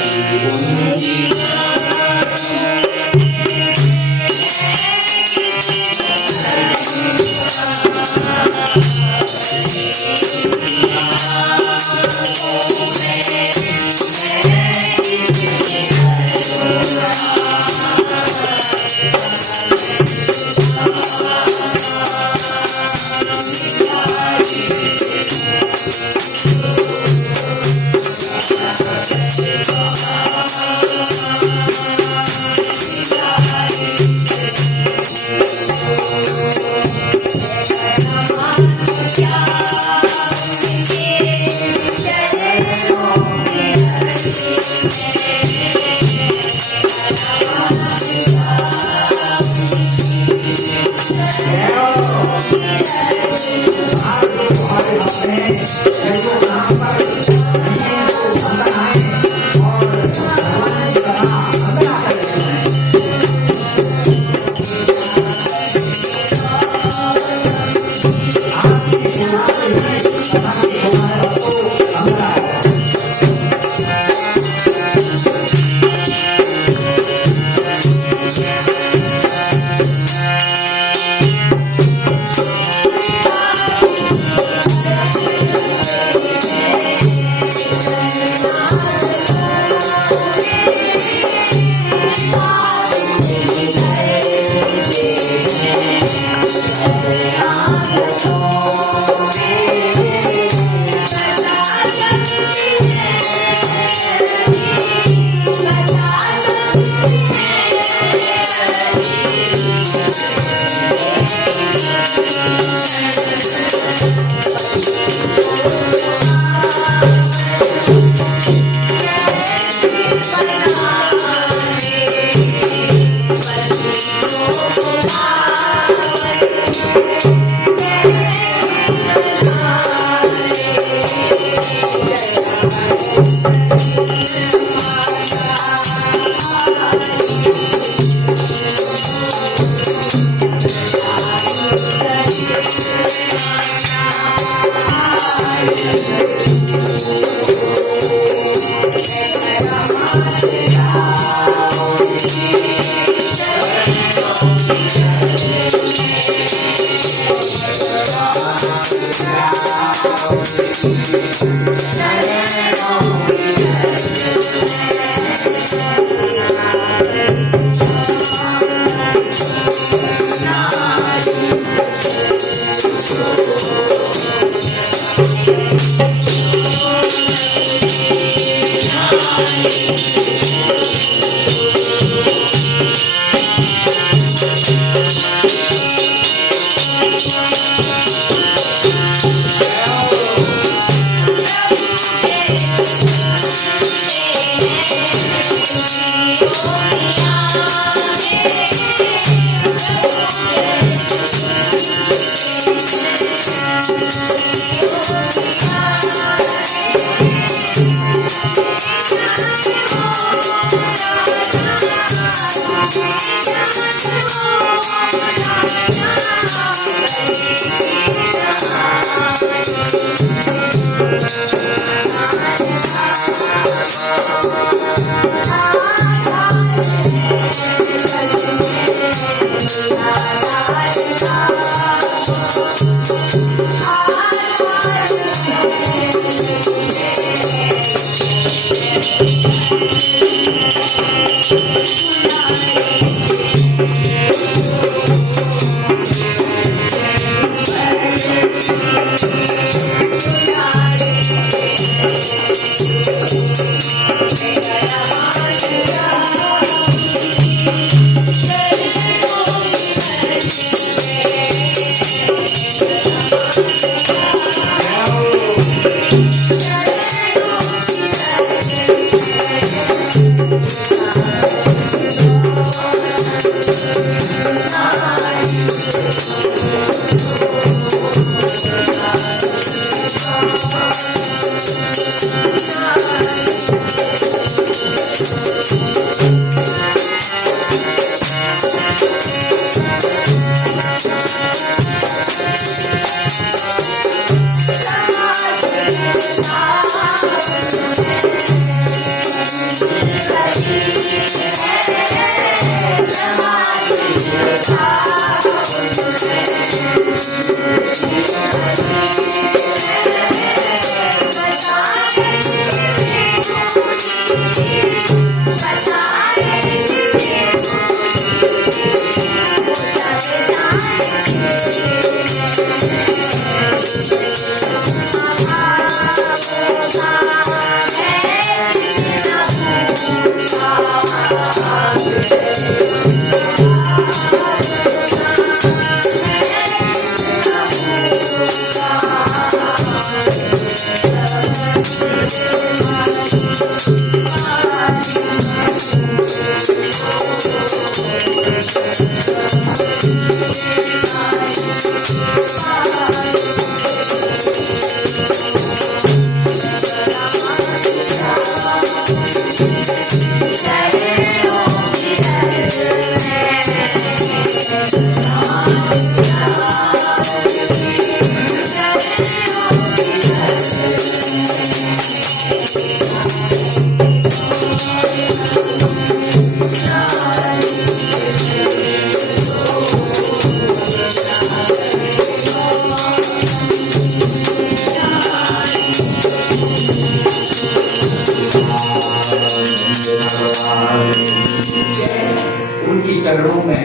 उनकी चरणों में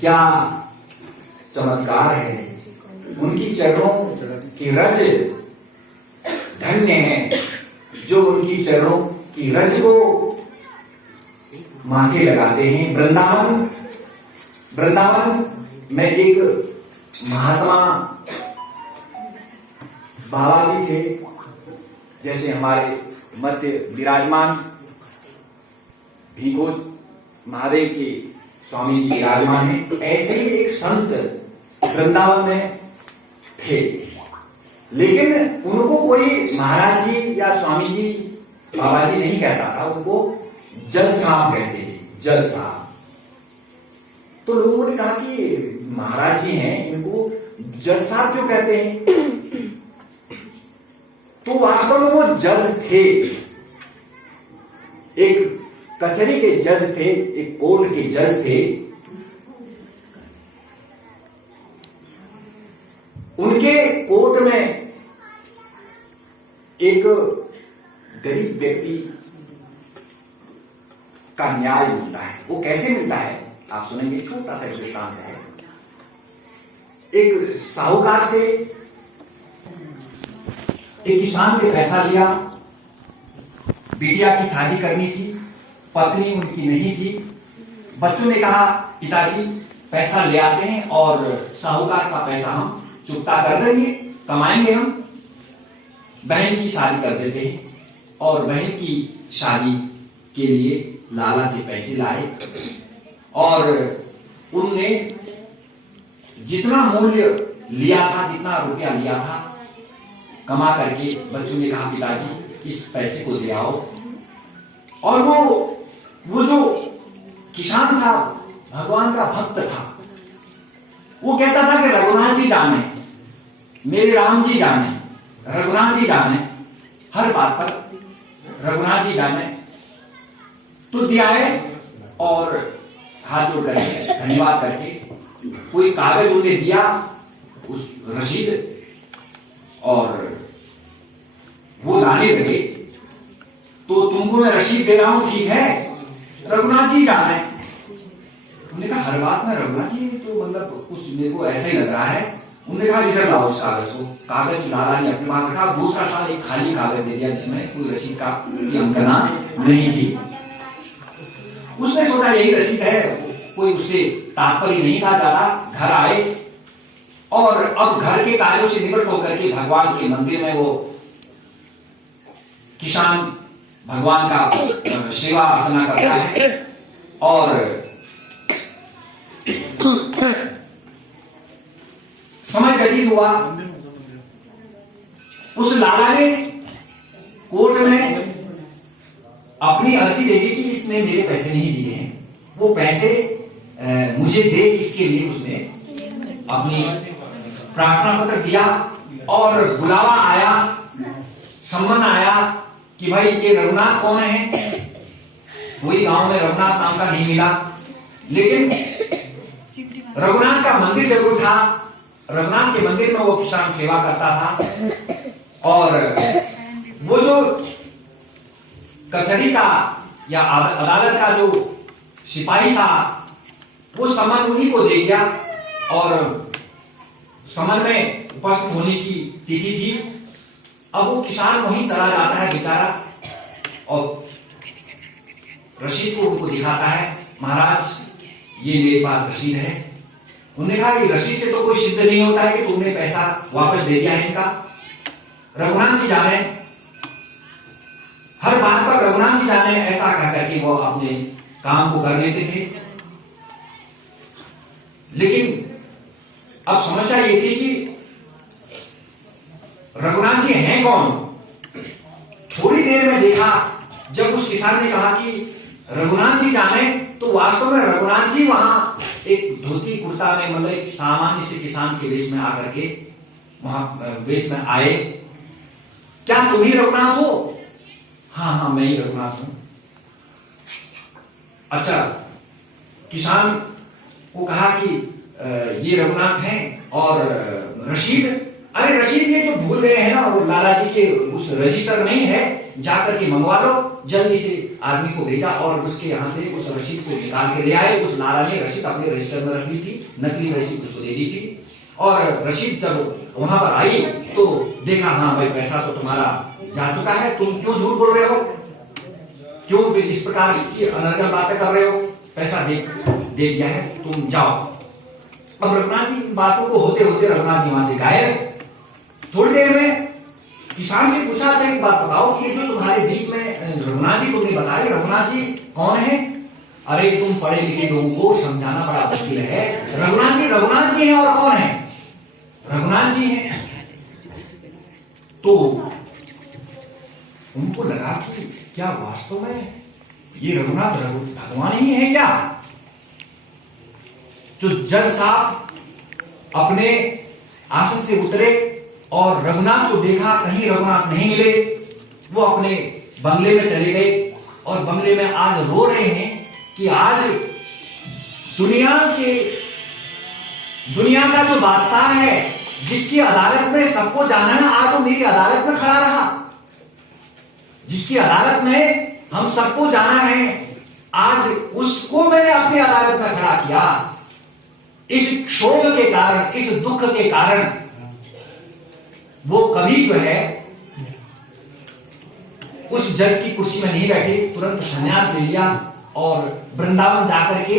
क्या चमत्कार है। उनकी चरणों की रज धन्य है जो उनकी चरणों की रज को माथे लगाते हैं। वृंदावन में एक महात्मा बाबा जी थे, जैसे हमारे मध्य विराजमान भिगो महादेव के स्वामी जी विराजमान है, ऐसे ही एक संत वृंदावन में थे। लेकिन उनको कोई महाराज जी या स्वामी जी बाबा जी नहीं कहता था, उनको जज साहब कहते थे, जज साहब। तो लोगों ने कहा कि महाराज जी हैं, इनको जज साहब क्यों कहते हैं? तो वास्तव में वो जज थे, एक कचहरी के जज थे, एक कोर्ट के जज थे। उनके कोर्ट में एक गरीब व्यक्ति का न्याय मिलता है। वो कैसे मिलता है आप सुनेंगे, छोटा सा दृष्टांत है। एक साहूकार से एक किसान ने पैसा लिया, बिटिया की शादी करनी थी, पत्नी उनकी नहीं थी। बच्चों ने कहा पिताजी पैसा ले आते हैं और साहूकार का पैसा हम चुकता कर देंगे, कमाएंगे हम। बहन की शादी कर देते हैं और बहन की शादी के लिए लाला से पैसे लाए और उनने जितना मूल्य लिया था, जितना रुपया लिया था, कमा करके बच्चों ने कहा पिताजी इस पैसे को दे आओ। और वो जो किसान था भगवान का भक्त था, वो कहता था कि रघुनाथ जी जाने, मेरे राम जी जाने, रघुनाथ जी जाने, हर बात पर रघुनाथ जी जाने। तो दिया है और हाथ जोड़ करके धन्यवाद करके कोई कागज उन्हें दिया, उस रसीद, और वो लाने लगे। तो तुमको मैं रसीद दे रहा हूं, ठीक है, रघुनाथ जी जाना है। उन्होंने कहा हर बात में रघुनाथ जी, तो मतलब कुछ मेरे को ऐसा ही लग रहा है। उन्होंने कहा इधर लाओ इस कागज को। कागज लाला ने अपने पास रखा, दूसरा साल एक खाली कागज दे दिया जिसमें कोई रसीद का अंकना नहीं थी। उसने सोचा यही रसीद है, कोई उससे तात्पर्य नहीं था ज्यादा। घर आए और अब घर के कार्यों से निवृत्त होकर के भगवान के मंदिर में वो किसान भगवान का सेवा अर्चना करता है। और समय व्यतीत हुआ, उस लाला ने कोर्ट में अपनी अर्जी दे दी कि इसने मेरे पैसे नहीं दिए हैं, वो पैसे मुझे दे, इसके लिए उसने अपनी प्रार्थना पत्र दिया। और बुलावा आया, सम्मन आया कि भाई ये रघुनाथ कौन है। वही गांव में रघुनाथ नाम का नहीं मिला, लेकिन रघुनाथ का मंदिर जरूर था। रघुनाथ के मंदिर में वो किसान सेवा करता था। और वो जो कचहरी का या अदालत का जो सिपाही था, वो समन उन्हीं को दे गया और समन में उपस्थित होने की तिथि थी। अब वो किसान वहीं चला जाता है बेचारा और रसीद को उनको दिखाता है, महाराज ये मेरे पास रसीद है। उन्होंने कहा कि रसीद से तो कोई सिद्ध नहीं होता है कि तुमने पैसा वापस दे दिया है इनका। रघुनाथ जी जाने, हर बात पर रघुनाथ जी जाने, ऐसा कह करके वो अपने काम को कर लेते थे। लेकिन अब समस्या ये थी कि रघुनाथ जी हैं कौन। थोड़ी देर में देखा जब उस किसान ने कहा कि रघुनाथ जी जाने, तो वास्तव में रघुनाथ जी वहां एक धोती कुर्ता में, मतलब एक सामान्य से किसान के वेश में आकर के वहां वेश में आए। क्या तुम ही रघुनाथ हो? हाँ हाँ, मैं ही रघुनाथ हूं। अच्छा, किसान को कहा कि ये रघुनाथ हैं और रशीद, अरे रशीद ये जो भूल गए हैं ना, वो लाला जी के उस रजिस्टर नहीं है, जाकर के मंगवा लो। जल्दी से आदमी को भेजा और उसके यहाँ से उस रसीद को निकाल के ले आए। उस लाला ने रसीद अपने रजिस्टर में रख ली थी, नकली रसीद उसको दे दी थी। और रसीद जब वहां पर आई तो देखा, हाँ भाई पैसा तो तुम्हारा जा चुका है, तुम क्यों झूठ बोल रहे हो, क्यों इस प्रकार की अनर्गल बातें कर रहे हो, पैसा दे दिया है, तुम जाओ। अब रघुनाथ जी बातों को होते होते रघुनाथ जी वहां से गायब। थोड़ी देर में किसान से पूछा, अच्छा एक बात बताओ कि जो तुम्हारे बीच में रघुनाथ जी तुमने बताया, रघुनाथ जी कौन है? अरे तुम पढ़े लिखे लोगों को समझाना बड़ा मुश्किल है। रघुनाथ जी हैं और कौन है? रघुनाथ जी हैं। तो उनको लगा कि क्या वास्तव में ये रघुनाथ भगवान ही है क्या? तो जज साहब अपने आसन से उतरे और रघुनाथ को देखा, कहीं रघुनाथ नहीं मिले। वो अपने बंगले में चले गए और बंगले में आज रो रहे हैं कि आज दुनिया का जो बादशाह है, जिसकी अदालत में सबको जाना है, आज वो मेरी अदालत में खड़ा रहा। जिसकी अदालत में हम सबको जाना है, आज उसको मैंने अपनी अदालत में खड़ा किया। इस क्षोभ के कारण, इस दुख के कारण वो कभी जो है उस जज की कुर्सी में नहीं बैठे, तुरंत संन्यास ले लिया और वृंदावन जाकर के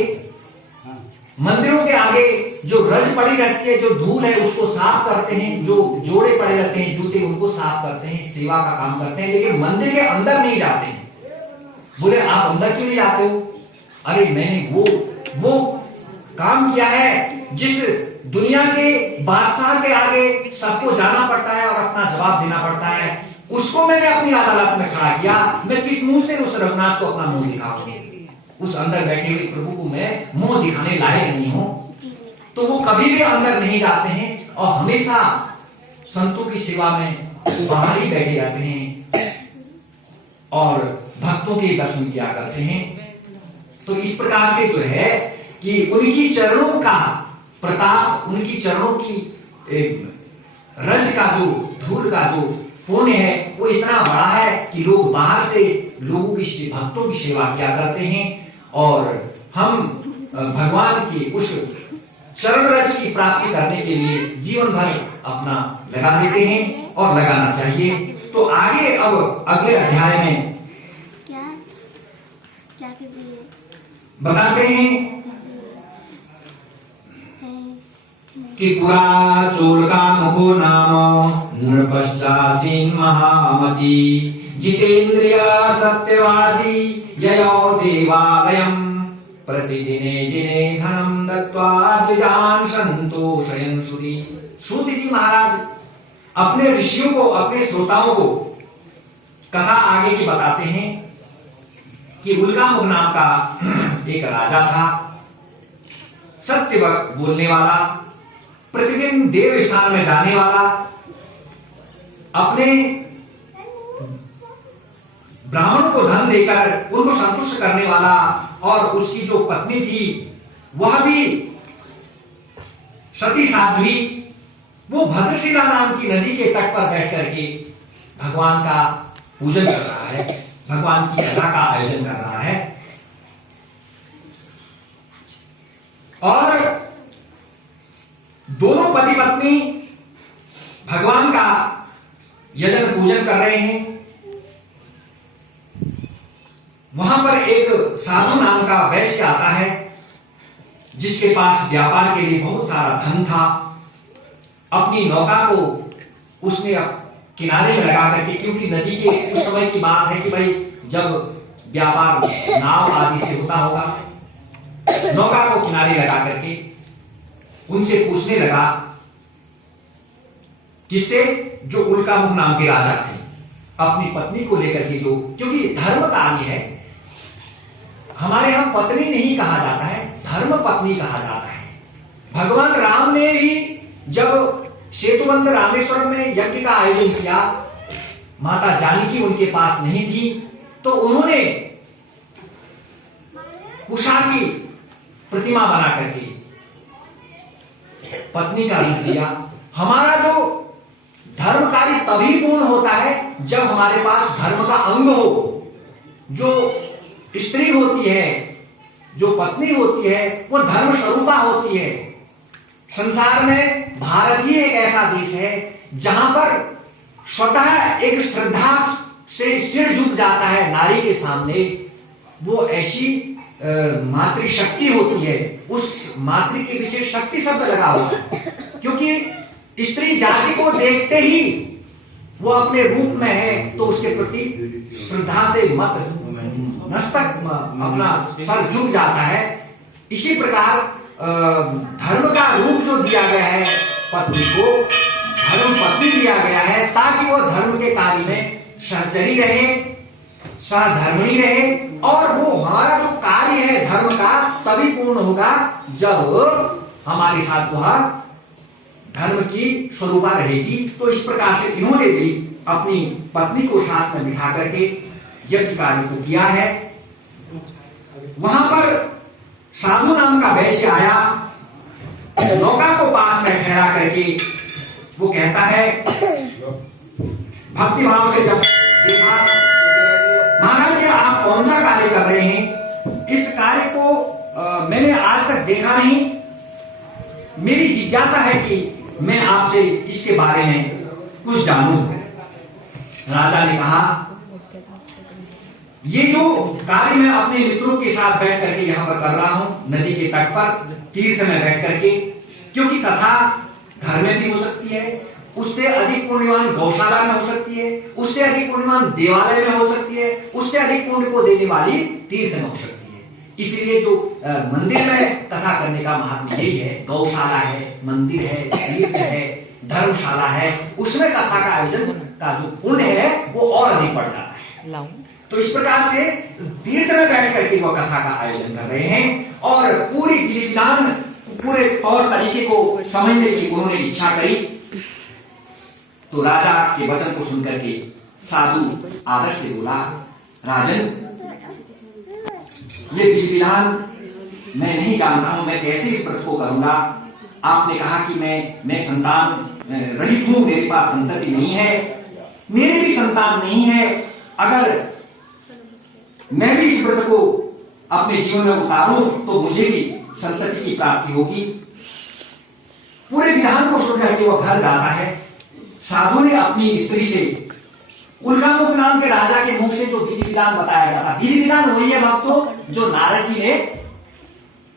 मंदिरों के आगे जो रज पड़ी रहती है, जो धूल है, उसको साफ करते हैं, जो जोड़े पड़े रहते हैं जूते, उनको साफ करते हैं, सेवा का काम करते हैं, लेकिन मंदिर के अंदर नहीं जाते हैं। बोले आप अंदर क्यों नहीं जाते हो? अरे मैंने वो काम किया है जिस दुनिया के बादशाह के आगे सबको जाना पड़ता है और अपना जवाब देना पड़ता है, उसको मैंने अपनी अदालत में खड़ा किया। मैं किस मुंह से उस रघुनाथ को अपना मुंह दिखाऊं? उस अंदर बैठे हुए प्रभु को मैं मुंह दिखाने लायक नहीं हूं। तो वो कभी भी अंदर नहीं जाते हैं और हमेशा संतों की सेवा में बाहर ही बैठे रहते हैं और भक्तों के दर्शन किया करते हैं। तो इस प्रकार से जो है कि उनकी चरणों का प्रताप, उनकी चरणों की रज का जो धूल का जो पुण्य है, वो इतना बड़ा है कि लोग बाहर से लोगों की, भक्तों की सेवा किया करते हैं। और हम भगवान की उस चरण रज की प्राप्ति करने के लिए जीवन भर अपना लगा देते हैं और लगाना चाहिए। तो आगे अब अगले अध्याय में क्या बताते हैं कि पुरा चोरका मुखो नाम नृपश्चासीन महामती जितेन्द्रिय सत्यवादी ययो देवालयम् प्रतिदिने दिने धनम दत्त्वा द्विजान संतोषयन् श्रुति। श्रुति जी महाराज अपने ऋषियों को, अपने श्रोताओं को कथा आगे की बताते हैं कि उल्कामुख नाम का एक राजा था, सत्य बोलने वाला, प्रतिदिन देव स्थान में जाने वाला, अपने ब्राह्मणों को धन देकर उनको संतुष्ट करने वाला, और उसकी जो पत्नी थी वह भी सती साध्वी। वो भद्रशिला नाम की नदी के तट पर बैठ करके भगवान का पूजन कर रहा है, भगवान की कथा का आयोजन कर रहा है। और दोनों पति पत्नी भगवान का यजन पूजन कर रहे हैं। वहां पर एक साधु नाम का वैश्य आता है, जिसके पास व्यापार के लिए बहुत सारा धन था। अपनी नौका को उसने किनारे में लगा करके, क्योंकि नदी के उस समय की बात है कि भाई जब व्यापार नाव आदि से होता होगा, नौका को किनारे लगा करके उनसे पूछने लगा, किससे? जो उल्कामुख नाम के राजा थे, अपनी पत्नी को लेकर के जो, क्योंकि धर्म कार्य है, हमारे यहां पत्नी नहीं कहा जाता है, धर्म पत्नी कहा जाता है। भगवान राम ने भी जब सेतुबंध रामेश्वरम में यज्ञ का आयोजन किया, माता जानकी उनके पास नहीं थी, तो उन्होंने उषा की प्रतिमा बना करके पत्नी का रूप दिया। हमारा जो धर्म कार्य तभी पूर्ण होता है जब हमारे पास धर्म का अंग हो। जो स्त्री होती है, जो पत्नी होती है, वो धर्म स्वरूपा होती है। संसार में भारत ही एक ऐसा देश है जहां पर स्वतः एक श्रद्धा से सिर झुक जाता है नारी के सामने। वो ऐसी मातृशक्ति होती है, उस मातृ के पीछे शक्ति शब्द लगा हुआ है, क्योंकि स्त्री जाति को देखते ही वो अपने रूप में है तो उसके प्रति श्रद्धा से मस्तक अपना सर झुक जाता है। इसी प्रकार धर्म का रूप जो दिया गया है पत्नी को, धर्म पत्नी दिया गया है ताकि वो धर्म के कार्य में सहचरी रहे, सहधर्मिणी रहे, और वो हमारा जो कार्य है धर्म का तभी पूर्ण होगा जब हमारे साथ वह धर्म की स्वरूपा रहेगी। तो इस प्रकार से इन्होंने भी अपनी पत्नी को साथ में बिठा करके यज्ञ कार्य को किया है। वहां पर साधु नाम का वैश्य आया, नौका को पास में ठहरा करके वो कहता है, भक्ति भाव से जब देखा, महाराज जी आप कौन सा कार्य कर रहे हैं? इस कार्य को मैंने आज तक देखा नहीं, मेरी जिज्ञासा है कि मैं आपसे इसके बारे में कुछ जानूं। राजा ने कहा, ये जो कार्य मैं अपने मित्रों के साथ बैठ करके यहाँ पर कर रहा हूं, नदी के तट पर तीर्थ में बैठ करके, क्योंकि कथा घर में भी हो सकती है, उससे अधिक पुण्यवान गौशाला में हो सकती है, उससे अधिक पुण्यवान देवालय में हो सकती है, उससे अधिक पुण्य को देने वाली तीर्थ में हो सकती है। इसलिए जो मंदिर में कथा करने का महात्म्य यही है, गौशाला है, मंदिर है, तीर्थ है, धर्मशाला है, उसमें कथा का आयोजन का जो पुण्य है वो और अधिक बढ़ जाता है। तो इस प्रकार से तीर्थ में बैठ करके वो कथा का आयोजन कर रहे हैं और पूरी विधान, पूरे तौर तरीके को समझने की उन्होंने इच्छा करी। तो राजा के वचन को सुनकर के साधु आदर से बोला, राजन ये विधि विधान मैं नहीं जानता हूं, मैं कैसे इस व्रत को करूंगा। आपने कहा कि मैं संतान रहित हूं, मेरे पास संतति नहीं है, मेरे भी संतान नहीं है, अगर मैं भी इस व्रत को अपने जीवन में उतारूं तो मुझे भी संतति की प्राप्ति होगी। पूरे विधान को सुनकर के वह घर जाता है। साधु ने अपनी स्त्री से उल्कामुख नाम के राजा के मुख से जो विधि विधान बताया गया था, विधि विधान वही है भक्तों जो नारद जी ने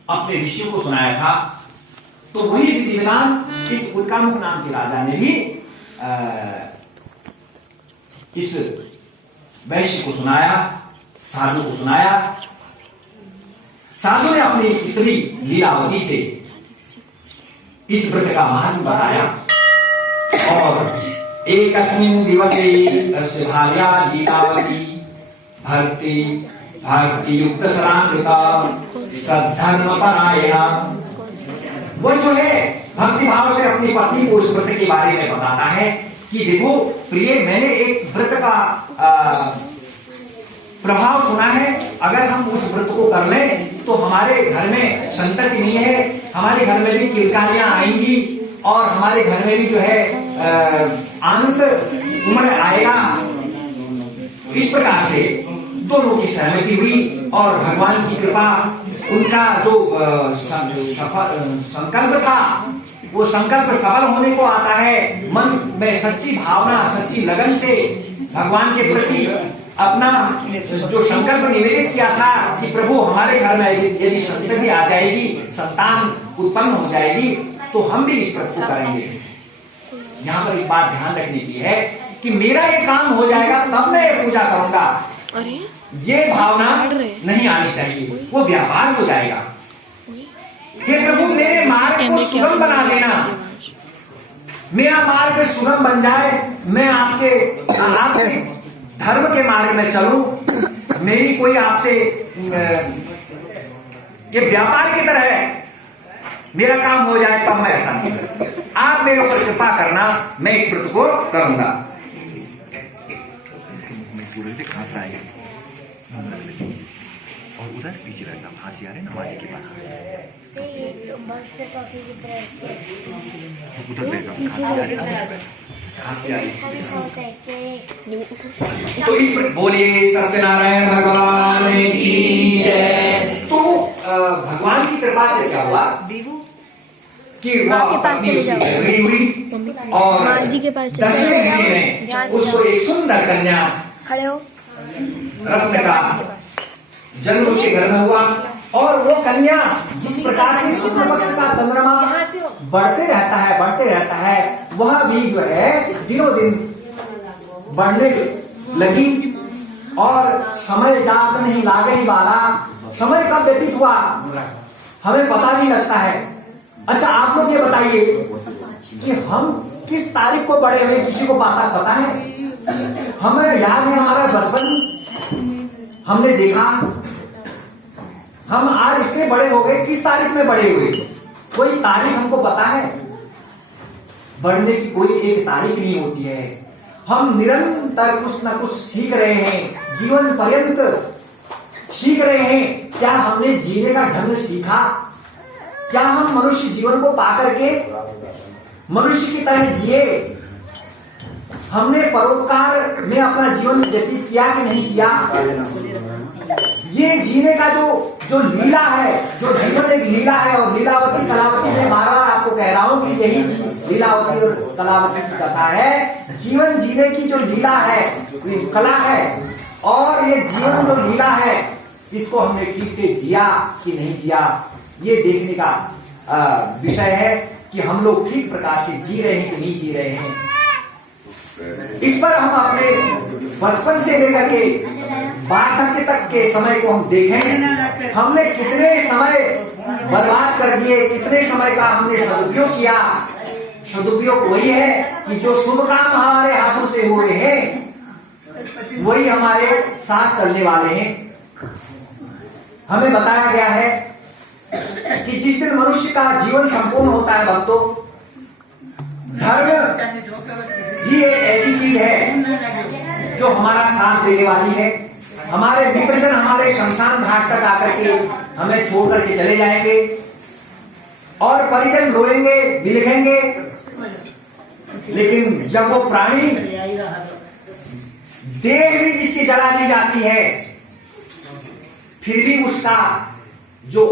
अपने ऋषियों को सुनाया था, तो वही विधि विधान इस उल्कामुख नाम के राजा ने भी इस वैश्य को सुनाया, साधु को सुनाया। साधु ने अपनी स्त्री लीलावती से इस व्रत का महत्व बताया और एकस्मिन् दिवसे तस्य भार्या लीलावती भक्ति युक्त सरांकृता सद्धर्मपरायणा। वो जो है भक्ति भाव से अपनी पत्नी को उस व्रत के बारे में बताता है कि देखो प्रिय, मैंने एक व्रत का प्रभाव सुना है, अगर हम उस व्रत को कर लें तो हमारे घर में संतति नहीं है, हमारे घर में भी किलकारियां आएंगी और हमारे घर में भी जो है आनंद उमड़ आएगा। इस प्रकार से दोनों की सहमति हुई और भगवान की कृपा, उनका जो संकल्प था वो संकल्प सफल होने को आता है। मन में सच्ची भावना, सच्ची लगन से भगवान के प्रति अपना जो संकल्प निवेदित किया था कि प्रभु हमारे घर में यदि संतति आ जाएगी, संतान उत्पन्न हो जाएगी, तो हम भी इस व्रत को करेंगे। यहाँ पर एक बात ध्यान रखने की है कि मेरा ये काम हो जाएगा तब मैं ये पूजा करूंगा, ये भावना नहीं आनी चाहिए, वो व्यापार हो जाएगा। हे प्रभु मेरे मार्ग को सुगम बना देना, मेरा मार्ग सुगम बन जाए, मैं आपके धर्म के मार्ग में चलूं, मेरी कोई आपसे ये व्यापार की तरह है, मेरा काम हो जाए तब मैं ऐसा नहीं करूंगा। आप मेरे ऊपर कृपा करना, मैं इस व्रत को करूंगा। और उधर पीछे रहता फांसी आ रहे ना माटी के पास तो इस पर बोलिए सत्यनारायण भगवान की जय। तो भगवान की कृपा से क्या हुआ कि वह अपनी उसकी हुई और 10वें महीने में उसको एक सुंदर कन्या रत्न का जन्म उसके घर में हुआ। और वो कन्या जिस प्रकार से शुक्ल पक्ष का चंद्रमा बढ़ते रहता है वह भी जो है दिनों दिन बढ़ने लगी। और समय जात नहीं लागे ही वाला, समय कब व्यतीत हुआ हमें पता नहीं लगता है। अच्छा आप लोग ये बताइए कि हम किस तारीख को बड़े हुए, किसी को पता है? हमें याद है हमारा बचपन, हमने देखा, हम आज इतने बड़े हो गए, किस तारीख में बड़े हुए? कोई तारीख हमको पता है? बढ़ने की कोई एक तारीख नहीं होती है। हम निरंतर कुछ न कुछ सीख रहे हैं, जीवन पर्यंत सीख रहे हैं। क्या हमने जीने का ढंग सीखा? क्या हम मनुष्य जीवन को पाकर के मनुष्य की तरह जिए? हमने परोपकार में अपना जीवन व्यतीत किया कि नहीं किया? ये जीने का जो लीला है, जो जीवन एक लीला है। और लीलावती कलावती में बार बार आपको कह रहा हूं कि यही लीलावती और कलावती की कथा है। जीवन जीने की जो लीला है, कला है, और ये जीवन जो लीला है, इसको हमने ठीक से जिया कि नहीं जिया, ये देखने का विषय है कि हम लोग ठीक प्रकार से जी रहे हैं कि नहीं जी रहे हैं। इस पर हम अपने बचपन से लेकर के वार्धक्य तक के समय को हम देखें, हमने कितने समय बर्बाद कर दिए, कितने समय का हमने सदुपयोग किया। सदुपयोग वही है कि जो शुभ काम हमारे हाथों से हुए हैं वही हमारे साथ चलने वाले हैं। हमें बताया गया है कि जिस दिन मनुष्य का जीवन संपूर्ण होता है भक्तों, धर्म ही एक ऐसी चीज है जो हमारा साथ देने वाली है। हमारे मित्रजन हमारे शमशान घाट तक आकर के हमें छोड़ करके चले जाएंगे और परिजन रोएंगे, बिलखेंगे, लेकिन जब वो प्राणी देह भी जिसकी जला दी जाती है, फिर भी उसका जो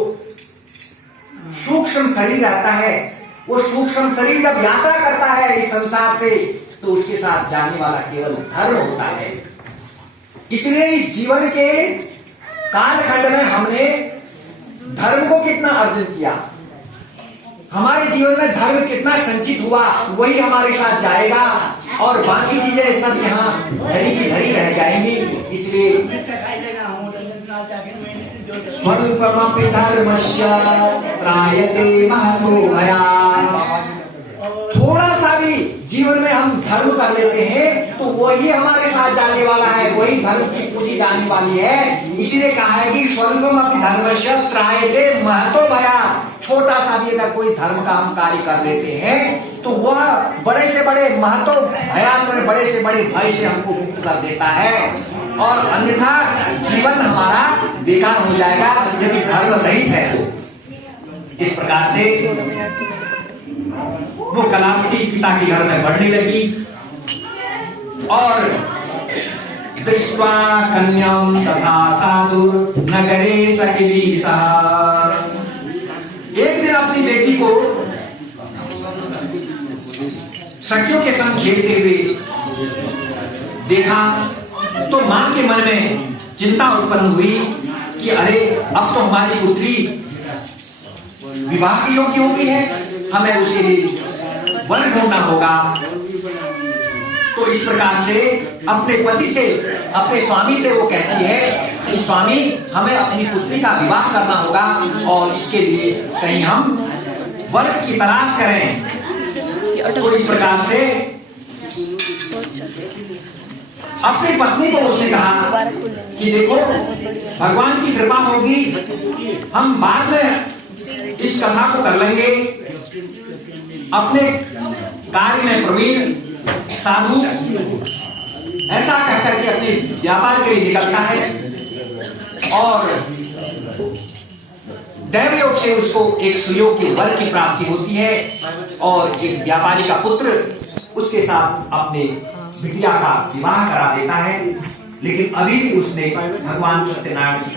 सूक्ष्म शरीर रहता है, वो सूक्ष्म शरीर जब यात्रा करता है इस संसार से, तो उसके साथ जाने वाला केवल धर्म होता है। इसलिए इस जीवन के कालखंड में हमने धर्म को कितना अर्जन किया, हमारे जीवन में धर्म कितना संचित हुआ, वही हमारे साथ जाएगा और बाकी चीजें सब यहाँ धरी की धरी रह जाएंगी। इसलिए स्वल्पमपि धर्मस्य त्रायते महतो भयात्। थोड़ा सा भी जीवन में हम धर्म कर लेते हैं तो वही हमारे साथ जाने वाला है, वही धर्म की पूंजी जाने वाली है। इसलिए कहा है कि स्वल्पमपि धर्मस्य त्रायते महतो भयात्। छोटा सा भी अगर कोई धर्म का हम कार्य कर लेते हैं तो वह बड़े से बड़े महतो भयात में बड़े से बड़े भय से हमको मुक्त कर देता है, और अन्यथा जीवन हमारा बेकार हो जाएगा यदि धर्म रहित है तो। इस प्रकार से वो कलावती पिता के घर में बढ़ने लगी और दृष्ट्वा कन्याम तथा साधु नगरे सखिभिः। एक दिन अपनी बेटी को सखियों के संग खेलते हुए देखा तो मां के मन में चिंता उत्पन्न हुई कि अरे अब तो हमारी पुत्री विवाह की योग्य हो गई है, हमें उसके लिए वर ढूंढना होगा। तो इस प्रकार से अपने पति से, अपने स्वामी से वो कहती है कि स्वामी हमें अपनी पुत्री का विवाह करना होगा और इसके लिए कहीं हम वर की तलाश करें। तो इस प्रकार से अपनी पत्नी को उसने कहा कि देखो भगवान की कृपा होगी, हम बाद में इस कथा को कर लेंगे। अपने कार्य में प्रवीण साधु ऐसा कहकर के अपने व्यापार के लिए निकलता है और दैवयोग से उसको एक सुयोग के वर की प्राप्ति होती है और एक व्यापारी का पुत्र उसके साथ अपने बिटिया का विवाह करा देता है। लेकिन अभी भी उसने भगवान सत्यनारायण